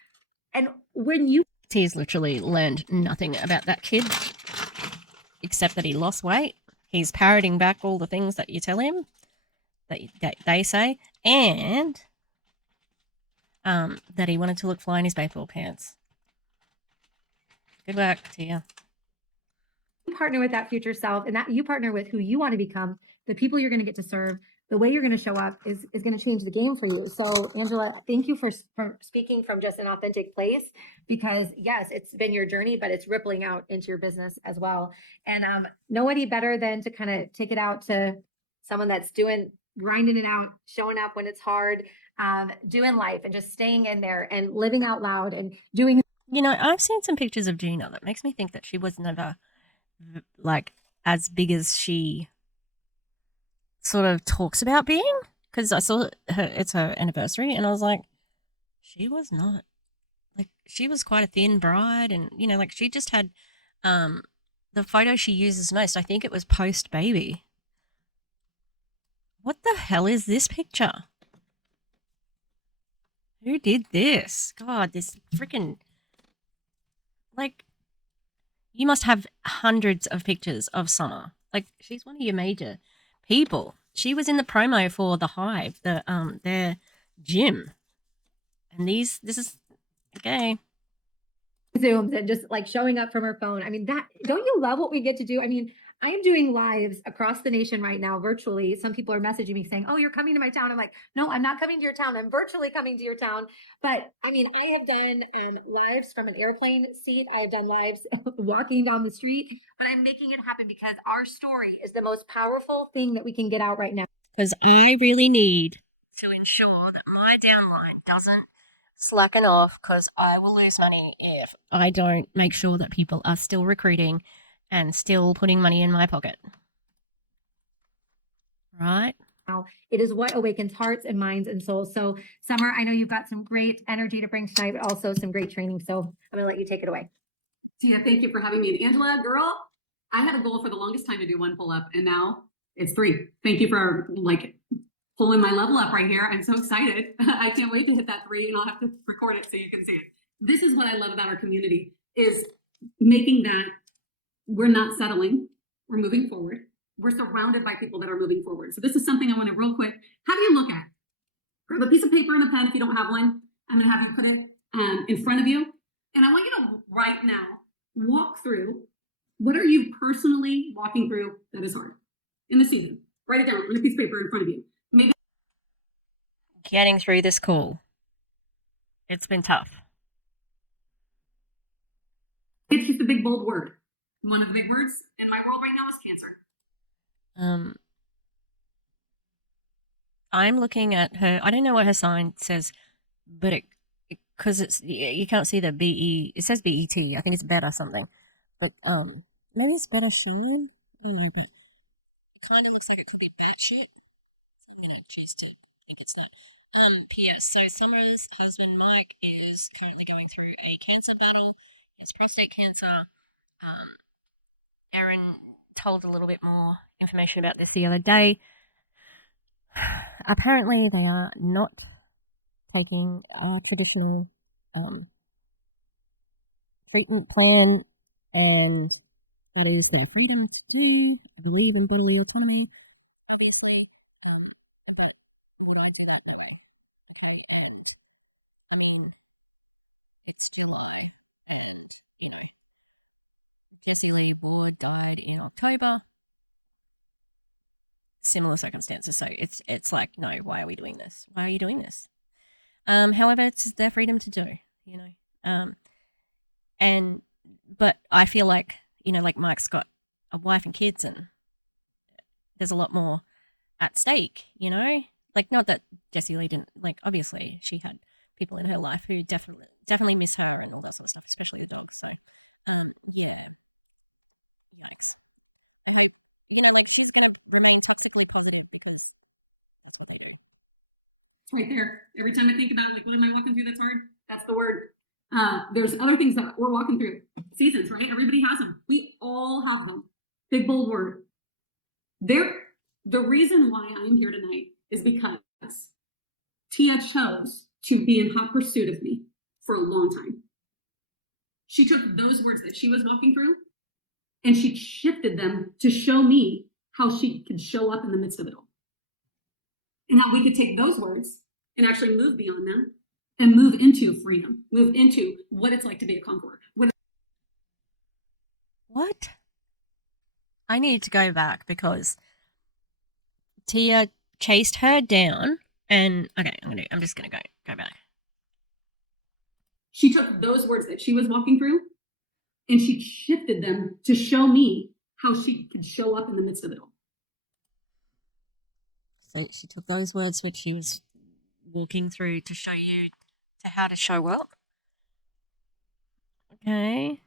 And when you He's literally learned nothing about that kid except that he lost weight. He's parroting back all the things that you tell him, that they say, and that he wanted to look fly in his baseball pants. Good work, Tia. partner with that future self and that you partner with who you want to become, the people you're going to get to serve, the way you're going to show up is going to change the game for you. So Angela, thank you for speaking from just an authentic place, because yes, it's been your journey, but it's rippling out into your business as well. And nobody better than to kind of take it out to someone that's grinding it out, showing up when it's hard, doing life and just staying in there and living out loud and doing. You know, I've seen some pictures of Gina that makes me think that she was never like as big as she sort of talks about being, because I saw it's her anniversary and I was like, she was not, like, she was quite a thin bride, and you know, like, she just had the photo she uses most, I think it was post baby. What the hell is this picture? Who did this? God, this freaking, like, you must have hundreds of pictures of Summer. Like, she's one of your major people. She was in the promo for the Hive, their gym. And this is okay. Zooms and just like showing up from her phone. I mean, that, don't you love what we get to do? I mean, I am doing lives across the nation right now virtually. Some people are messaging me saying, "Oh, you're coming to my town." I'm like, "No, I'm not coming to your town. I'm virtually coming to your town." But I mean, I have done lives from an airplane seat. I have done lives walking down the street, but I'm making it happen because our story is the most powerful thing that we can get out right now. Because I really need to ensure that my downline doesn't slacken off, because I will lose money if I don't make sure that people are still recruiting and still putting money in my pocket. Right? It is what awakens hearts and minds and souls. So Summer, I know you've got some great energy to bring tonight, but also some great training. So I'm going to let you take it away. Tia, thank you for having me. And Angela, girl, I had a goal for the longest time to do 1 pull-up, and now it's 3. Thank you for like pulling my level up right here. I'm so excited. I can't wait to hit that 3, and I'll have to record it so you can see it. This is what I love about our community, is making that we're not settling, we're moving forward. We're surrounded by people that are moving forward. So this is something I want to real quick have you look at. Grab a piece of paper and a pen if you don't have one. I'm going to have you put it in front of you. And I want you to right now walk through, what are you personally walking through that is hard in the season? Write it down on a piece of paper in front of you. Maybe Getting through this call. It's been tough. it's just a big bold word. One of the big words in my world right now is cancer. I'm looking at her. I don't know what her sign says, but because it's you can't see the BE. It says BET. I think it's better something, but maybe it's better shine. I don't know, but it kind of looks like it could be batshit. I'm gonna choose to think it's not. P.S. So Summer's husband Mike is currently going through a cancer battle. It's prostate cancer. Aaron told a little bit more information about this the other day. Apparently, they are not taking a traditional treatment plan, and that is their freedom to do. I believe in bodily autonomy, obviously, but would I do that anyway? Okay, and I mean, it's still live, and you know, Kathy when your board died in October, normal circumstances. So it's like, no, why are you doing this? Why are you doing this? However, it's my freedom to do. And but I feel like, like Mark's got a wife and kids, and there's a lot more at stake, Like, not that I really didn't, like, honestly, she's had people in her life who definitely miss her and all that sort of stuff, especially the dogs. So, yeah, yikes. And, like, like, she's gonna remain toxically positive because that's what they do. It's right there. Every time I think about, like, what am I walking through that's hard? That's the word. There's other things that we're walking through. Seasons, right? Everybody has them. We all have them. Big, bold word. The reason why I'm here tonight is because Tia chose to be in hot pursuit of me for a long time. She took those words that she was walking through and she shifted them to show me how she could show up in the midst of it all. And how we could take those words and actually move beyond them and move into freedom, move into what it's like to be a conqueror. What? I need to go back because Tia chased her down and okay, I'm just gonna go back. She took those words that she was walking through and she shifted them to show me how she could show up in the midst of it all. So she took those words which she was walking through to show you to how to show up. Okay.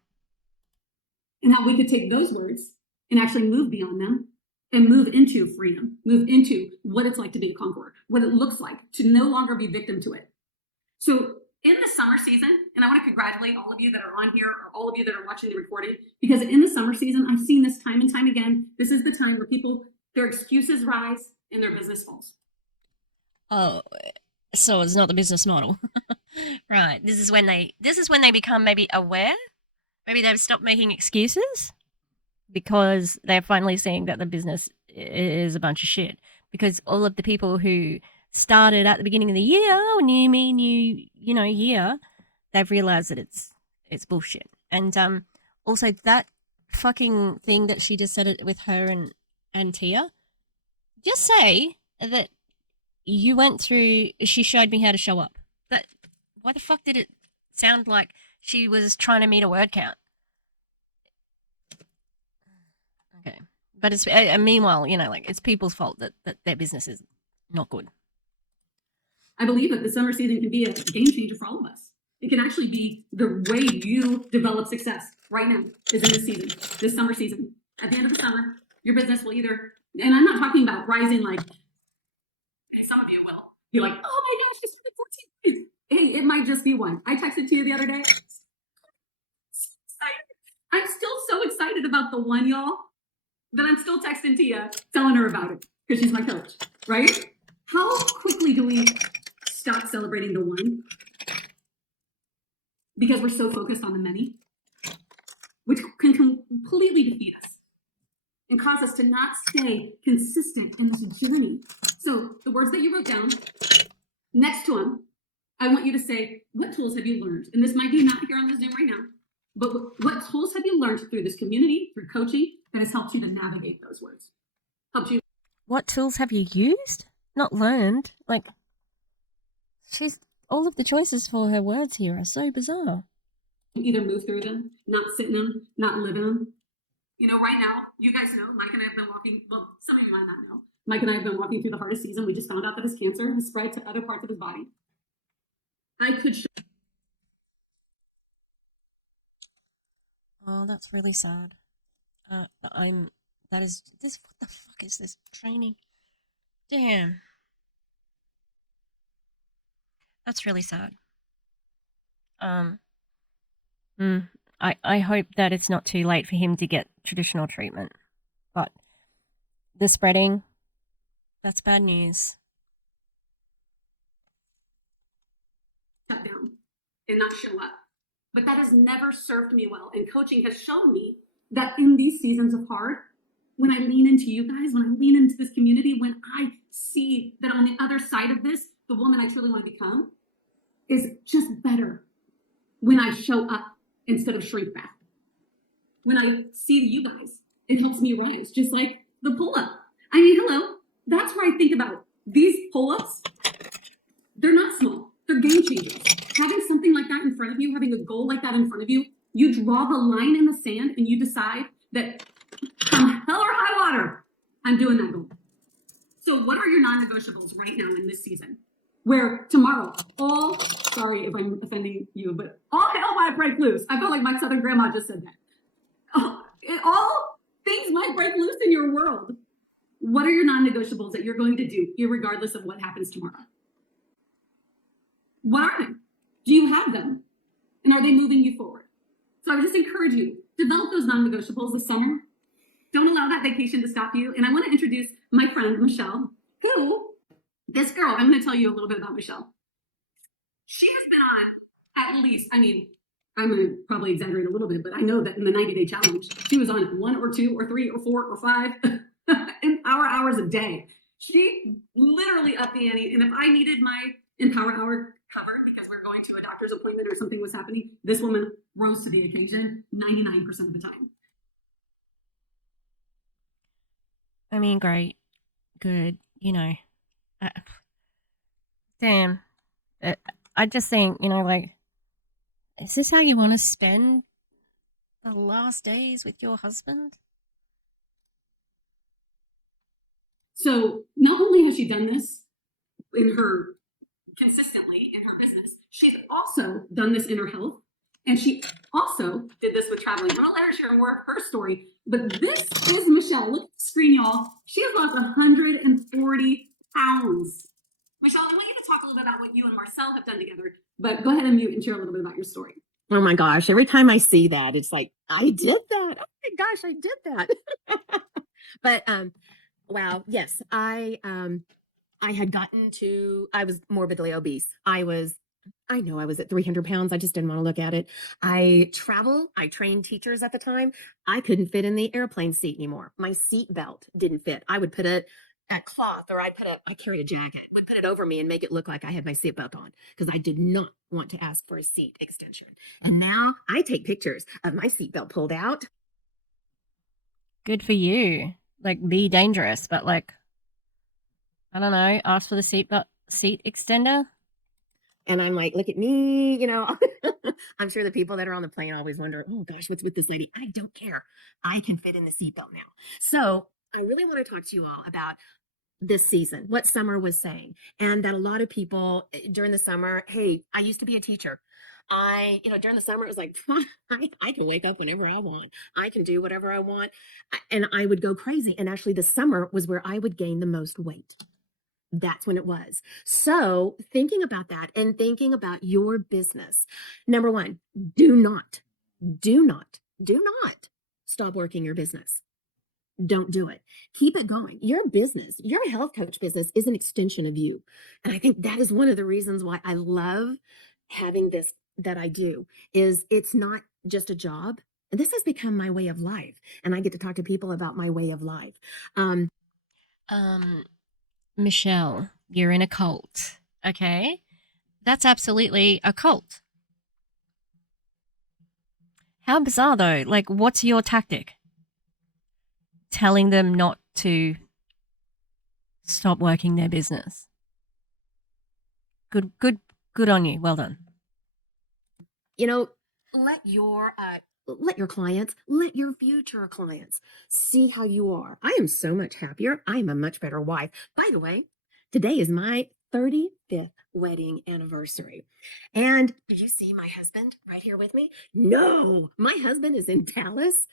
And how we could take those words and actually move beyond them and move into freedom, move into what it's like to be a conqueror, what it looks like to no longer be victim to it. So in the summer season, and I want to congratulate all of you that are on here or all of you that are watching the recording, because in the summer season, I've seen this time and time again. This is the time where their excuses rise and their business falls. Oh, so it's not the business model. Right. This is when they become maybe aware. Maybe they've stopped making excuses because they're finally seeing that the business is a bunch of shit. Because all of the people who started at the beginning of the year, new year, they've realized that it's bullshit. And also that fucking thing that she just said it with her and Tia. Just say that you went through. She showed me how to show up. That why the fuck did it sound like she was trying to meet a word count? Okay, but it's meanwhile, it's people's fault that their business is not good. I believe that the summer season can be a game changer for all of us. It can actually be the way you develop success right now is in this summer season. At the end of the summer, your business will either, and I'm not talking about rising like, some of you will be like, oh my gosh, she's 14 years. Hey, it might just be one. I texted to you the other day. I'm still so excited about the one, y'all, that I'm still texting Tia, telling her about it because she's my coach, right? How quickly do we stop celebrating the one because we're so focused on the many, which can completely defeat us and cause us to not stay consistent in this journey. So the words that you wrote down, next to them, I want you to say, what tools have you learned? And this might be not here on the Zoom right now, but what tools have you learned through this community, through coaching, that has helped you to navigate those words? Helped you. What tools have you used? Not learned. Like, all of the choices for her words here are so bizarre. Either move through them, not sit in them, not live in them. Right now, you guys know, Mike and I have been walking, well, some of you might not know. Mike and I have been walking through the hardest season. We just found out that his cancer has spread to other parts of his body. Oh, that's really sad. What the fuck is this training? Damn. That's really sad. I hope that it's not too late for him to get traditional treatment. But the spreading, that's bad news. Shut down and not show up. But that has never served me well. And coaching has shown me that in these seasons of hard, when I lean into you guys, when I lean into this community, when I see that on the other side of this, the woman I truly want to become is just better when I show up instead of shrink back. When I see you guys, it helps me rise, just like the pull-up. Hello. that's where I think about these pull-ups. They're not small. They're game changers. Having something like that in front of you, having a goal like that in front of you, you draw the line in the sand and you decide that come hell or high water, I'm doing that goal. So what are your non-negotiables right now in this season? Where tomorrow, sorry if I'm offending you, but all hell might break loose. I felt like my Southern grandma just said that. All things might break loose in your world. What are your non-negotiables that you're going to do, irregardless of what happens tomorrow? What are they? Do you have them? And are they moving you forward? So I would just encourage you, develop those non-negotiables this summer. Don't allow that vacation to stop you. And I want to introduce my friend, Michelle, who, this girl, I'm going to tell you a little bit about Michelle. She has been on at least, I mean, I'm going to probably exaggerate a little bit, but I know that in the 90-day challenge, she was on 1 or 2 or 3 or 4 or 5 Empower hours a day. She literally upped the ante. And if I needed my Empower hour covered because we're going to a doctor's appointment or something was happening, this woman rose to the occasion 99% of the time. I mean, great, good, damn. I just think, like, is this how you want to spend the last days with your husband? So not only has she done this consistently in her business, she's also done this in her health. And she also did this with traveling. I'm gonna let her share more of her story, but this is Michelle. Look at the screen, y'all. She has lost 140 pounds. Michelle, I want you to talk a little bit about what you and Marcel have done together, but go ahead and mute and share a little bit about your story. Oh my gosh, every time I see that, it's like, I did that. Oh my gosh, I did that. But wow, yes, I had gotten to, I was morbidly obese. I know I was at 300 pounds. I just didn't want to look at it. I trained teachers at the time. I couldn't fit in the airplane seat anymore. My seat belt didn't fit. I would put a cloth, or I carry a jacket, would put it over me and make it look like I had my seatbelt on, because I did not want to ask for a seat extension. And now I take pictures of my seatbelt pulled out. Good for you. Like, be dangerous, but like, I don't know, ask for the seat extender. And I'm like, look at me, I'm sure the people that are on the plane always wonder, oh gosh, what's with this lady? I don't care. I can fit in the seatbelt now. So I really want to talk to you all about this season, what Summer was saying, and that a lot of people during the summer, hey, I used to be a teacher. During the summer, it was like, I can wake up whenever I want. I can do whatever I want. And I would go crazy. And actually the summer was where I would gain the most weight. That's when it was. So thinking about that and thinking about your business, number one, do not stop working your business. Don't do it. Keep it going. Your business, your health coach business is an extension of you. And I think that is one of the reasons why I love having this that I do, is it's not just a job. This has become my way of life. And I get to talk to people about my way of life. Michelle, you're in a cult, okay? That's absolutely a cult. How bizarre, though. Like, what's your tactic? Telling them not to stop working their business. Good on you. Well done. Let your clients, let your future clients see how you are. I am so much happier. I am a much better wife. By the way, today is my 35th wedding anniversary. And did you see my husband right here with me? No, my husband is in Dallas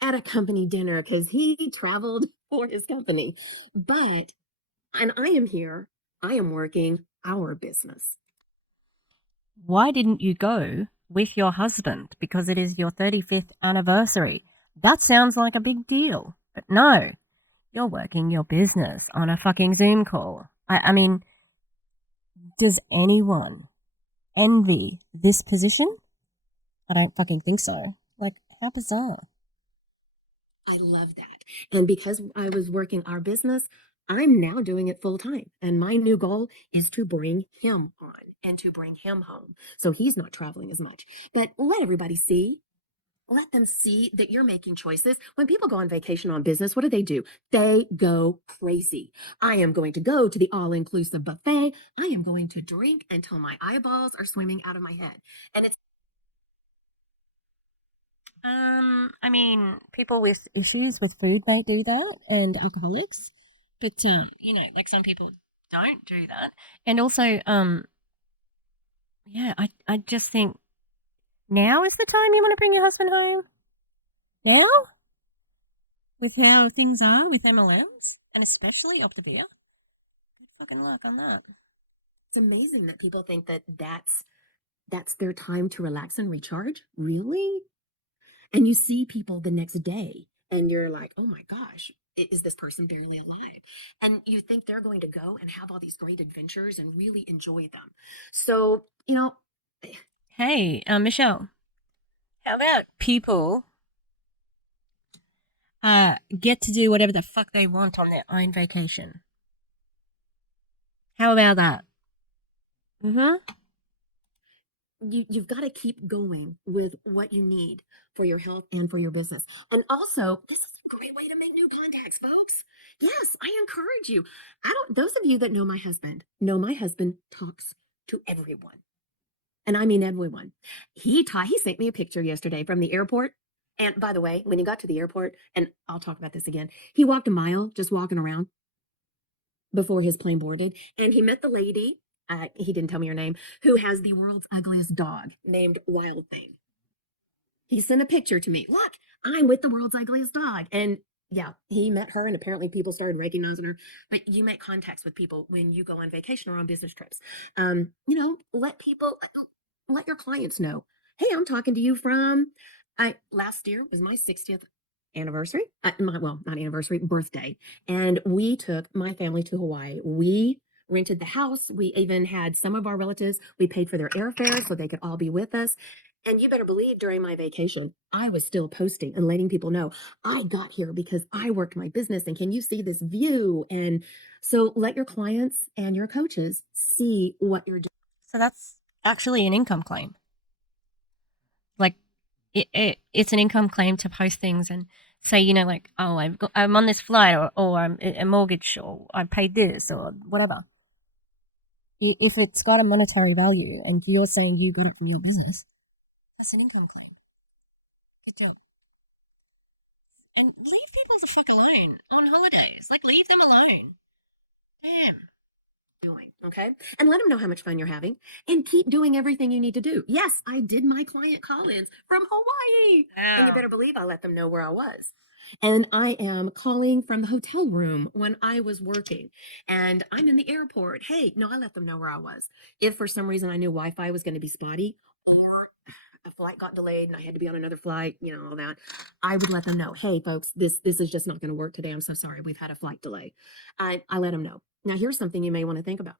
at a company dinner because he traveled for his company. And I am here. I am working our business. Why didn't you go with your husband? Because it is your 35th anniversary. That sounds like a big deal. But no, you're working your business on a fucking Zoom call. I mean, does anyone envy this position? I don't fucking think so. Like, how bizarre. I love that. And because I was working our business, I'm now doing it full time. And my new goal is to bring him on and to bring him home, so he's not traveling as much. But let everybody see Let them see that you're making choices. When people go on vacation on business, what do? They go crazy. I am going to go to the all-inclusive buffet. I am going to drink until my eyeballs are swimming out of my head. And it's I mean, people with issues with food might do that, and alcoholics, but you know, like some people don't do that. And also, yeah, I just think now is the time you want to bring your husband home. Now, with how things are with MLMs, and especially Optavia, good fucking luck on that. it's amazing that people think that that's their time to relax and recharge. Really? And you see people the next day and you're like, oh my gosh, is this person barely alive? And you think they're going to go and have all these great adventures and really enjoy them. So, Hey, Michelle, how about people get to do whatever the fuck they want on their own vacation? How about that? you've got to keep going with what you need for your health and for your business. And also, this is a great way to make new contacts, folks. Yes, I encourage you. Those of you that know my husband talks to everyone. And I mean everyone. He sent me a picture yesterday from the airport. And by the way, when he got to the airport, and I'll talk about this again, he walked a mile just walking around before his plane boarded. And he met the lady, he didn't tell me her name, who has the world's ugliest dog named Wild Thing. He sent a picture to me. Look, I'm with the world's ugliest dog. And yeah, he met her, and apparently people started recognizing her. But you make contacts with people when you go on vacation or on business trips. Let your clients know. Hey, I'm talking to you from. Last year was my 60th anniversary. Not anniversary, birthday, and we took my family to Hawaii. We rented the house. We even had some of our relatives. We paid for their airfare so they could all be with us. And you better believe during my vacation, I was still posting and letting people know I got here because I worked my business. And can you see this view? And so let your clients and your coaches see what you're doing. So that's actually an income claim. Like, it's an income claim to post things and say, you know, like, oh, I'm on this flight, or I'm a mortgage, or I paid this, or whatever. If it's got a monetary value and you're saying you got it from your business, that's an income claim. Good job. And leave people the fuck alone on holidays. Like, leave them alone. Damn. Doing, okay? And let them know how much fun you're having and keep doing everything you need to do. Yes, I did my client call-ins from Hawaii. Wow. And you better believe I let them know where I was. And I am calling from the hotel room when I was working. And I'm in the airport. Hey, no, I let them know where I was. If for some reason I knew Wi-Fi was going to be spotty, or a flight got delayed and I had to be on another flight, all that, I would let them know, hey, folks, this is just not going to work today. I'm so sorry. We've had a flight delay. I let them know. Now, here's something you may want to think about.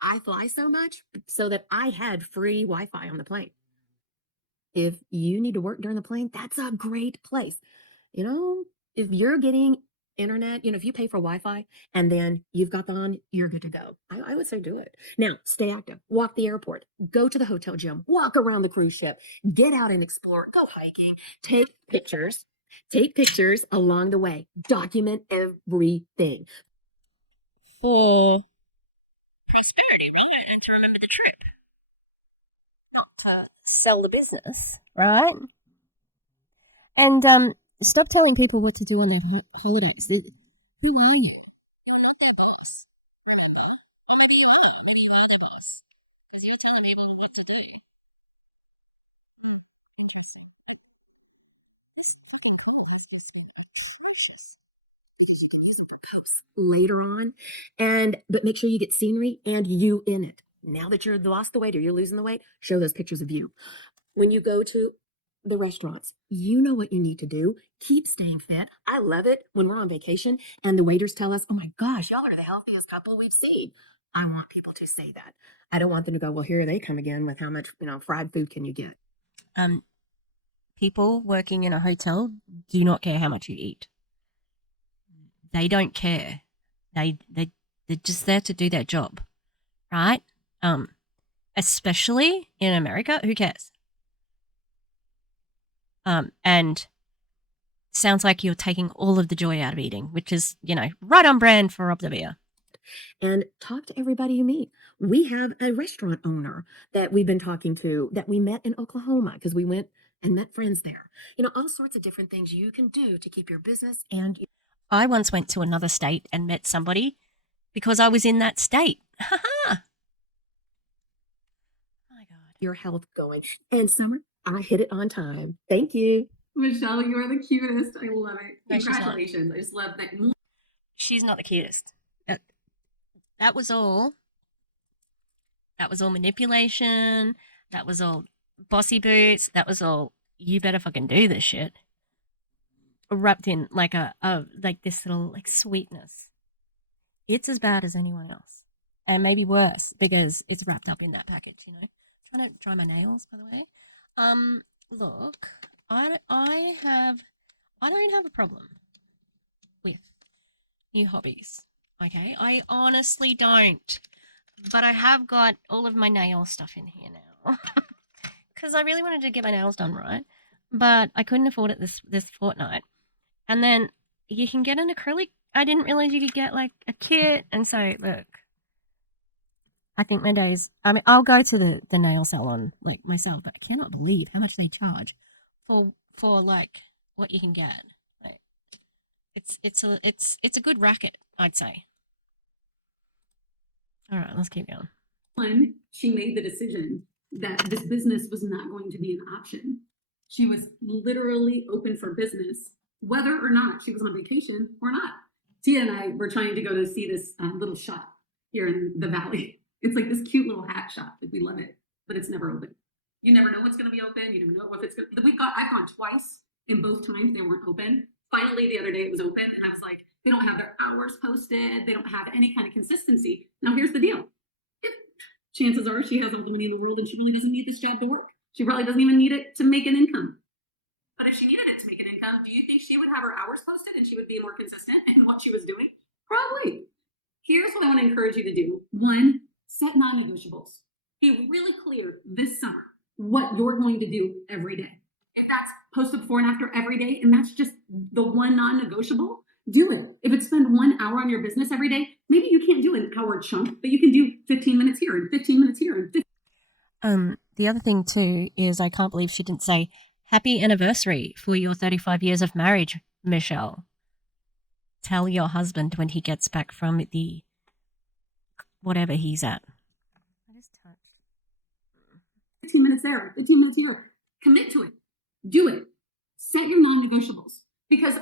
I fly so much so that I had free Wi-Fi on the plane. If you need to work during the plane, that's a great place. If you're getting internet, if you pay for Wi-Fi and then you've got that on, you're good to go. I would say do it. Now, stay active. Walk the airport. Go to the hotel gym. Walk around the cruise ship. Get out and explore. Go hiking. Take pictures. Take pictures along the way. Document everything. For prosperity, right? And to remember the trip. Not to sell the business, right? And stop telling people what to do on their holidays. Who are you? You're not their boss. Why do you are? Why do you are their boss? Because you're telling people what to do. Later on, but make sure you get scenery and you in it. Now that you're lost the weight or you're losing the weight, show those pictures of you. When you go to the restaurants, you know what you need to do. Keep staying fit. I love it when we're on vacation and the waiters tell us, oh my gosh, y'all are the healthiest couple we've seen. I want people to say that. I don't want them to go, well, here they come again with how much, fried food can you get? People working in a hotel do not care how much you eat. They don't care. They're just there to do their job, right? Especially in America, who cares? And sounds like you're taking all of the joy out of eating, which is, right on brand for Optavia. And talk to everybody you meet. We have a restaurant owner that we've been talking to that we met in Oklahoma because we went and met friends there. All sorts of different things you can do to keep your business and I once went to another state and met somebody because I was in that state. Ha ha! Oh my God. your health going. And Summer, I hit it on time. Thank you. Michelle, you are the cutest. I love it. No, she's not. Congratulations. I just love that. She's not the cutest. That was all. That was all manipulation. That was all bossy boots. That was all, you better fucking do this shit. Wrapped in like like this little like sweetness. It's as bad as anyone else. And maybe worse because it's wrapped up in that package, Trying to dry my nails, by the way. Look, I don't have a problem with new hobbies. Okay, I honestly don't. But I have got all of my nail stuff in here now because I really wanted to get my nails done right, but I couldn't afford it this fortnight. And then you can get an acrylic. I didn't realize you could get like a kit, and so look. I think my days. I mean, I'll go to the nail salon like myself, but I cannot believe how much they charge for like what you can get. Like, it's a good racket, I'd say. All right, let's keep going. One, she made the decision that this business was not going to be an option. She was literally open for business, whether or not she was on vacation or not. Tia and I were trying to go to see this little shop here in the valley. It's like this cute little hat shop. Like, we love it, but it's never open. You never know what's going to be open. You never know if it's going to. I've gone twice, and both times they weren't open. Finally, the other day it was open, and I was like, they don't have their hours posted. They don't have any kind of consistency. Now, here's the deal. Chances are she has all the money in the world, and she really doesn't need this job to work. She probably doesn't even need it to make an income. But if she needed it to make an income, do you think she would have her hours posted and she would be more consistent in what she was doing? Probably. Here's what I want to encourage you to do. One, set non-negotiables. Be really clear this summer what you're going to do every day. If that's post a before and after every day, and that's just the one non-negotiable, do it. If it's spend 1 hour on your business every day, maybe you can't do an hour chunk, but you can do 15 minutes here and 15 minutes here and 15. The other thing too is I can't believe she didn't say happy anniversary for your 35 years of marriage, Michelle. Tell your husband when he gets back from the whatever he's at. I just touched. 15 minutes there, 15 minutes here. Commit to it. Do it. Set your non-negotiables. Because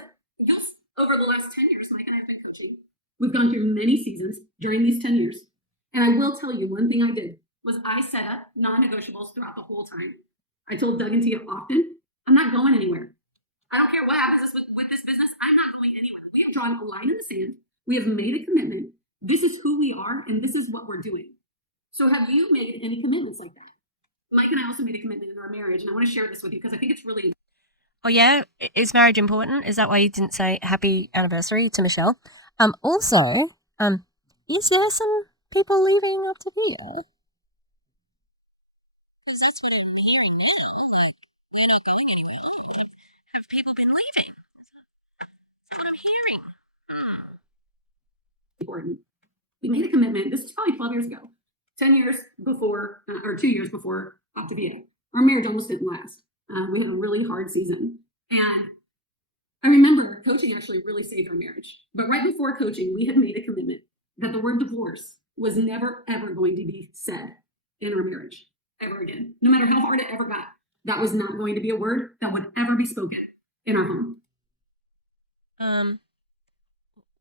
over the last 10 years, Mike and I have been coaching. We've gone through many seasons during these 10 years. And I will tell you, one thing I did was I set up non-negotiables throughout the whole time. I told Doug and Tia often, I'm not going anywhere. I don't care what happens with this business. I'm not going anywhere. We have drawn a line in the sand. We have made a commitment. This is who we are, and this is what we're doing. So have you made any commitments like that? Mike and I also made a commitment in our marriage, and I want to share this with you because I think it's really. Oh yeah, is marriage important? Is that why you didn't say happy anniversary to Michelle? Also, is there some people leaving Optavia? Because that's what I'm hearing. Like, you're not going anywhere. Have people been leaving? That's what I'm hearing. Important. We made a commitment. This is probably 12 years ago, 10 years before, or 2 years before Optavia. Our marriage almost didn't last. We had a really hard season. And I remember coaching actually really saved our marriage. But right before coaching, we had made a commitment that the word divorce was never, ever going to be said in our marriage, ever again. No matter how hard it ever got, that was not going to be a word that would ever be spoken in our home.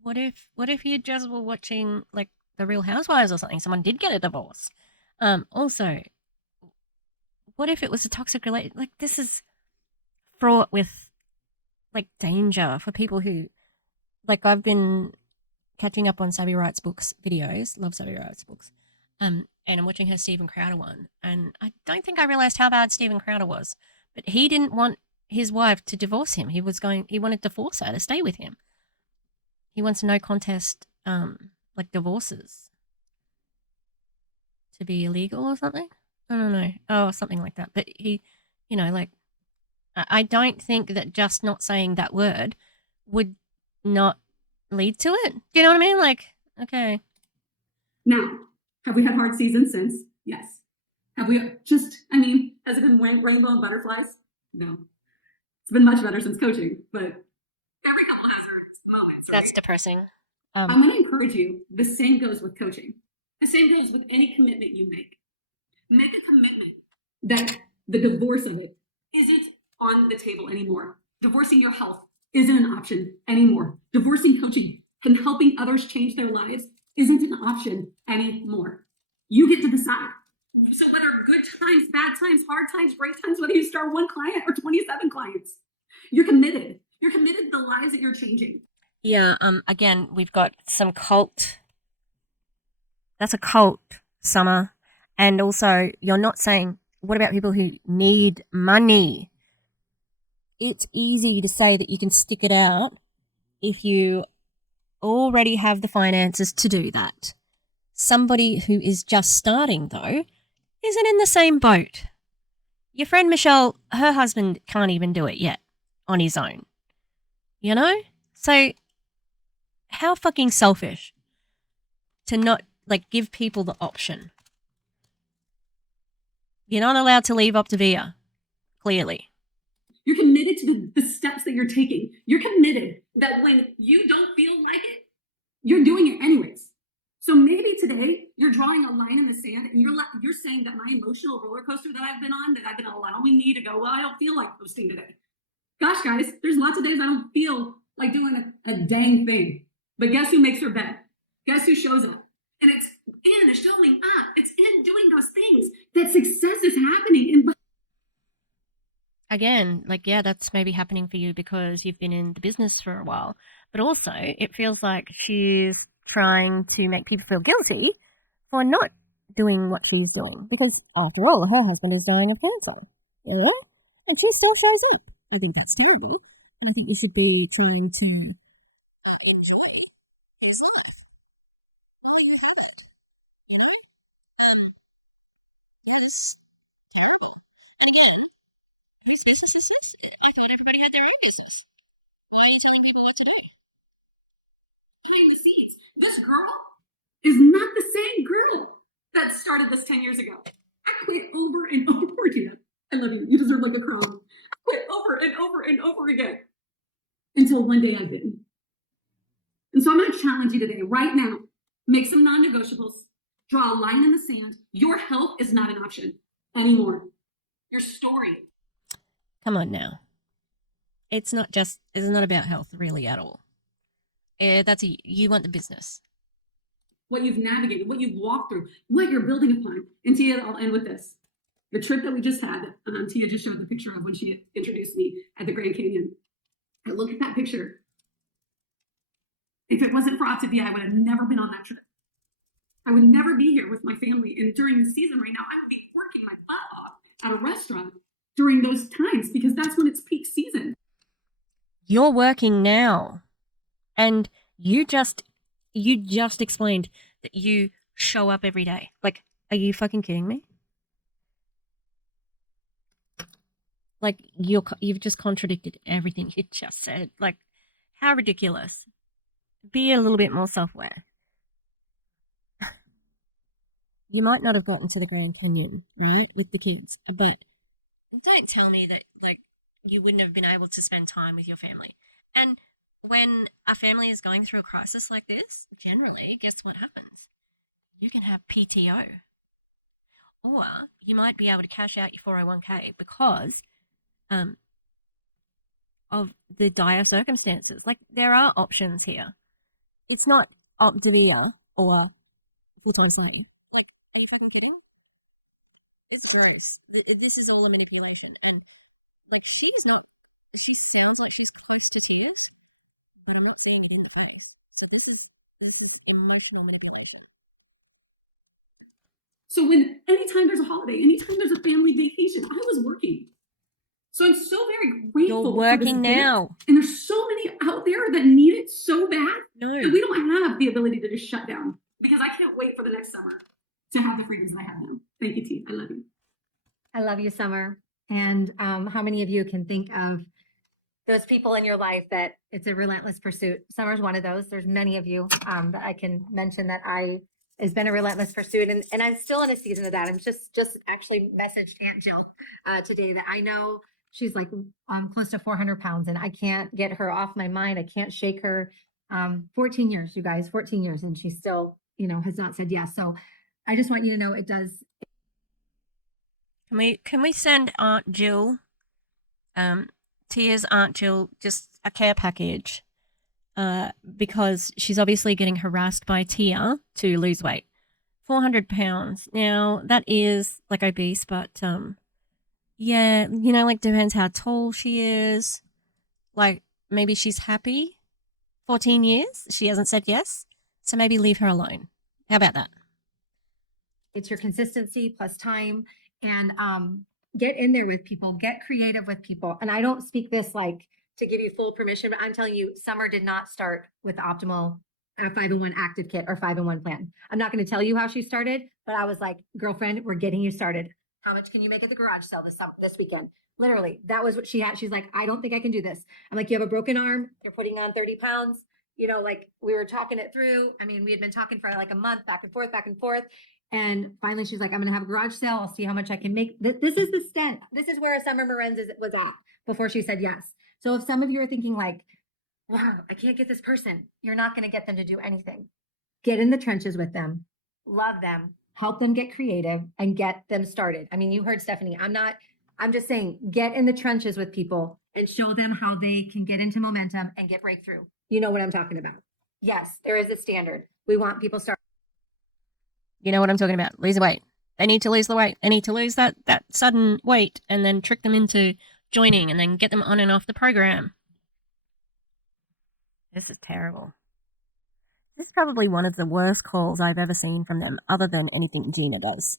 What if you just were watching like The Real Housewives or something? Someone did get a divorce. Also, what if it was a toxic relationship? Like, this is fraught with like danger for people who, like, I've been catching up on Savvy Wright's books videos. Love Savvy Wright's books. And I'm watching her Stephen Crowder one, and I don't think I realized how bad Stephen Crowder was. But he didn't want his wife to divorce him. He wanted to force her to stay with him. He wants no contest, like divorces, to be illegal or something. I don't know. Oh, something like that. But he, like, I don't think that just not saying that word would not lead to it. Do you know what I mean? Like, okay. Now, have we had hard seasons since? Yes. Have we has it been rainbow and butterflies? No. It's been much better since coaching, but every couple has their moments. That's depressing. I'm going to encourage you. The same goes with coaching. The same goes with any commitment you make. Make a commitment that the divorce of it isn't on the table anymore. Divorcing your health isn't an option anymore. Divorcing coaching and helping others change their lives isn't an option anymore. You get to decide. So whether good times, bad times, hard times, great times, whether you start 1 client or 27 clients, you're committed. You're committed to the lives that you're changing. Yeah, again, we've got some cult. That's a cult, Summer. And also, you're not saying, what about people who need money? It's easy to say that you can stick it out if you already have the finances to do that. Somebody who is just starting, though, isn't in the same boat. Your friend Michelle, her husband can't even do it yet on his own. You know? So, how fucking selfish to not, give people the option. You're not allowed to leave Optavia, clearly. You're committed to the steps that you're taking. You're committed that when you don't feel like it, you're doing it anyways. So maybe today you're drawing a line in the sand and you're saying that my emotional roller coaster that I've been on, that I've been allowing me to go, well, I don't feel like posting today. Gosh, guys, there's lots of days I don't feel like doing a dang thing. But guess who makes her bed? Guess who shows up? And it's in showing up. It's in doing those things that success is happening. And Again, that's maybe happening for you because you've been in the business for a while. But also, it feels like she's trying to make people feel guilty for not doing what she's doing. Because, after all, her husband is dying of cancer. You know? And she still shows up. I think that's terrible. I think you should be trying to enjoy his life while you have it. You know? Yes. You know? And again, yes, I thought everybody had their own business. Why are you telling people what to do? behind the scenes, this girl is not the same girl that started this 10 years ago. I quit over and over again. I love you. You deserve like a crown. I quit over and over and over again until one day I didn't. And so I'm going to challenge you today, right now, make some non-negotiables, draw a line in the sand. Your health is not an option anymore. Your story. Come on now. It's not about health really at all. You want the business. What you've navigated, what you've walked through, what you're building upon. And Tia, I'll end with this. The trip that we just had, Tia just showed the picture of when she introduced me at the Grand Canyon. I look at that picture. If it wasn't for Optavia, I would have never been on that trip. I would never be here with my family. And during the season right now, I would be working my butt off at a restaurant during those times because that's when it's peak season. You're working now. And you just explained that you show up every day. Like, are you fucking kidding me? Like, you've just contradicted everything you just said. Like, how ridiculous. Be a little bit more self-aware. You might not have gotten to the Grand Canyon, right, with the kids, but don't tell me that, like, you wouldn't have been able to spend time with your family. And when a family is going through a crisis like this, generally, guess what happens? You can have PTO. Or you might be able to cash out your 401k because of the dire circumstances. Like, there are options here. It's not Optavia or full-time slave. Like, are you fucking kidding? It's gross. This is all a manipulation. And, like, she sounds like she's close to tears, but I'm not seeing it in the face. So this is emotional manipulation. So anytime there's a holiday, anytime there's a family vacation, I was working. So I'm so very grateful. You're working now. And there's so many out there that need it so bad No. that we don't have the ability to just shut down because I can't wait for the next summer to have the freedoms that I have now. Thank you, T. I love you. I love you, Summer. And how many of you can think of those people in your life that it's a relentless pursuit? Summer's one of those. There's many of you that I can mention that has been a relentless pursuit, and I'm still in a season of that. I'm just actually messaged Aunt Jill today that I know she's like close to 400 pounds, and I can't get her off my mind. I can't shake her. 14 years, you guys, 14 years, and she still, has not said yes. So I just want you to know it does. Can we send Aunt Jill, Tia's Aunt Jill, just a care package? Because she's obviously getting harassed by Tia to lose weight. 400 pounds. Now, that is like obese, but yeah, like depends how tall she is. Like maybe she's happy. 14 years, she hasn't said yes. So maybe leave her alone. How about that? It's your consistency plus time, and get in there with people, get creative with people. And I don't speak this like to give you full permission, but I'm telling you, Summer did not start with the optimal 5-in-1 active kit or 5-in-1 plan. I'm not going to tell you how she started, but I was like, girlfriend, we're getting you started. How much can you make at the garage sale this weekend? Literally, that was what she had. She's like, I don't think I can do this. I'm like, you have a broken arm. You're putting on 30 pounds. Like we were talking it through. I mean, we had been talking for like a month, back and forth, back and forth. And finally, she's like, I'm going to have a garage sale. I'll see how much I can make. This is the step. This is where Sumer Moritz was at before she said yes. So if some of you are thinking like, wow, I can't get this person, you're not going to get them to do anything. Get in the trenches with them, love them, help them get creative, and get them started. I mean, you heard Stephanie. I'm just saying, get in the trenches with people and show them how they can get into momentum and get breakthrough. You know what I'm talking about. Yes, there is a standard. We want people starting. You know what I'm talking about. Lose the weight. They need to lose the weight. They need to lose that sudden weight and then trick them into joining and then get them on and off the program. This is terrible. This is probably one of the worst calls I've ever seen from them, other than anything Gina does.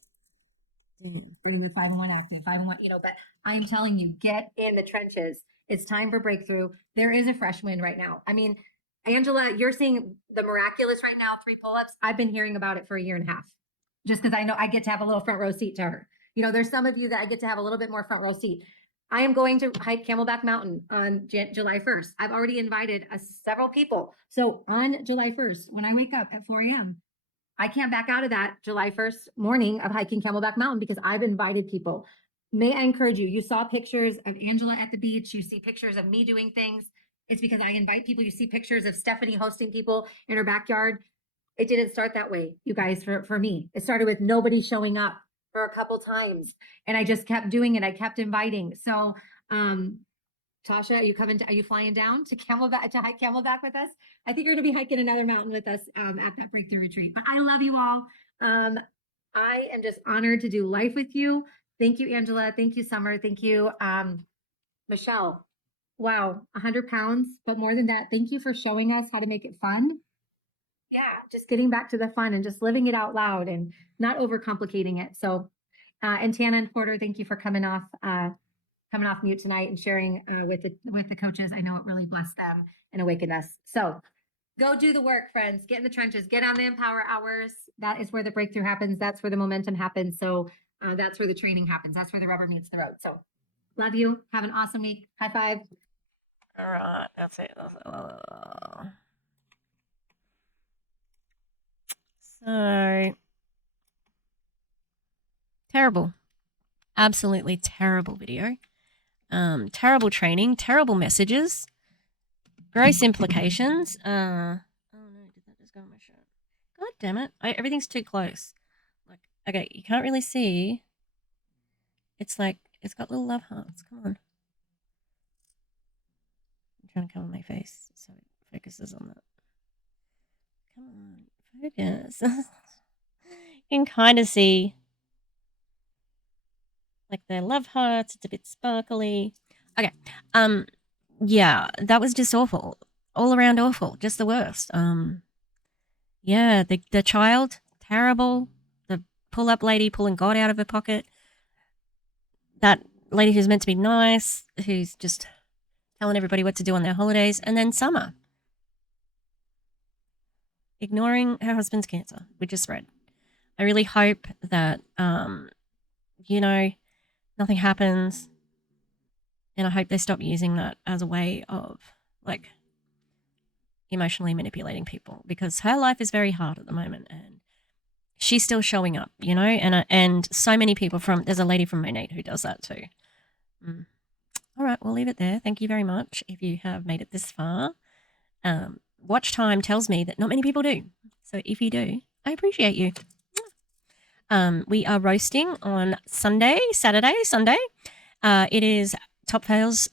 Bring the 5-in-1 active, 5-in-1, but I am telling you, get in the trenches. It's time for breakthrough. There is a fresh wind right now. I mean, Angela, you're seeing the miraculous right now, 3 pull-ups. I've been hearing about it for a year and a half, just because I know I get to have a little front row seat to her. There's some of you that I get to have a little bit more front row seat. I am going to hike Camelback Mountain on July 1st. I've already invited several people. So on July 1st, when I wake up at 4 a.m., I can't back out of that July 1st morning of hiking Camelback Mountain because I've invited people. May I encourage you? You saw pictures of Angela at the beach. You see pictures of me doing things. It's because I invite people. You see pictures of Stephanie hosting people in her backyard. It didn't start that way, you guys, for me. It started with nobody showing up for a couple times. And I just kept doing it. I kept inviting. So, Tasha, are you flying down to Camelback to hike Camelback with us? I think you're going to be hiking another mountain with us at that breakthrough retreat. But I love you all. I am just honored to do life with you. Thank you, Angela. Thank you, Summer. Thank you, Michelle. Wow, 100 pounds. But more than that, thank you for showing us how to make it fun. Yeah, just getting back to the fun and just living it out loud and not overcomplicating it. So, and Tana and Porter, thank you for coming off mute tonight and sharing with the coaches. I know it really blessed them and awakened us. So go do the work, friends. Get in the trenches. Get on the Empower Hours. That is where the breakthrough happens. That's where the momentum happens. So that's where the training happens. That's where the rubber meets the road. So love you. Have an awesome week. High five. All right, that's it. So terrible. Absolutely terrible video. Terrible training, terrible messages, gross implications. Oh no, did that just go on my shirt? God damn it. Everything's too close. Like, okay, you can't really see. It's like, it's got little love hearts. Come on. I'm trying to cover my face so it focuses on that. Come on, focus. You can kind of see like their love hearts. It's a bit sparkly. Okay. Yeah, that was just awful. All around awful. Just the worst. Yeah, the child, terrible. The pull-up lady pulling God out of her pocket. That lady who's meant to be nice, who's just telling everybody what to do on their holidays. And then Summer. Ignoring her husband's cancer, which is spread. I really hope that, nothing happens. And I hope they stop using that as a way of like emotionally manipulating people, because her life is very hard at the moment and she's still showing up, you know, and so many people there's a lady from Monate who does that too. All right, we'll leave it there. Thank you very much if you have made it this far. Watch time tells me that not many people do. So if you do, I appreciate you. We are roasting on Sunday. It is Top Fails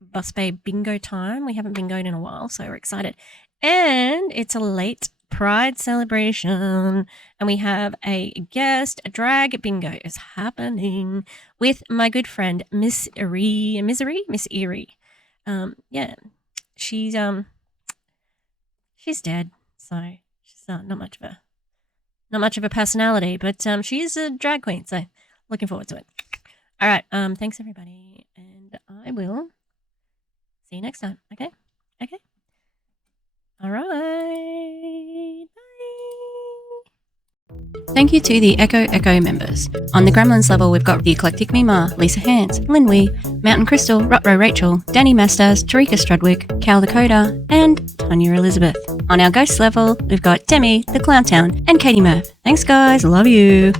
Bus Babe bingo time. We haven't bingoed in a while, so we're excited. And it's a late Pride celebration. And we have a guest, a drag bingo is happening with my good friend, Miss Erie. Yeah, she's dead, so she's not much of a personality, but she is a drag queen, so looking forward to it. All right, thanks everybody, and I will see you next time. Okay. All right. Bye. Thank you to the Echo members. On the Gremlins level, we've got the Eclectic Mima, Lisa Hans, Lin Wee, Mountain Crystal, Rutro Rachel, Danny Mastas, Tarika Strudwick, Cal Dakota, and Tanya Elizabeth. On our Ghosts level, we've got Demi, the Clown Town, and Katie Murph. Thanks guys, love you.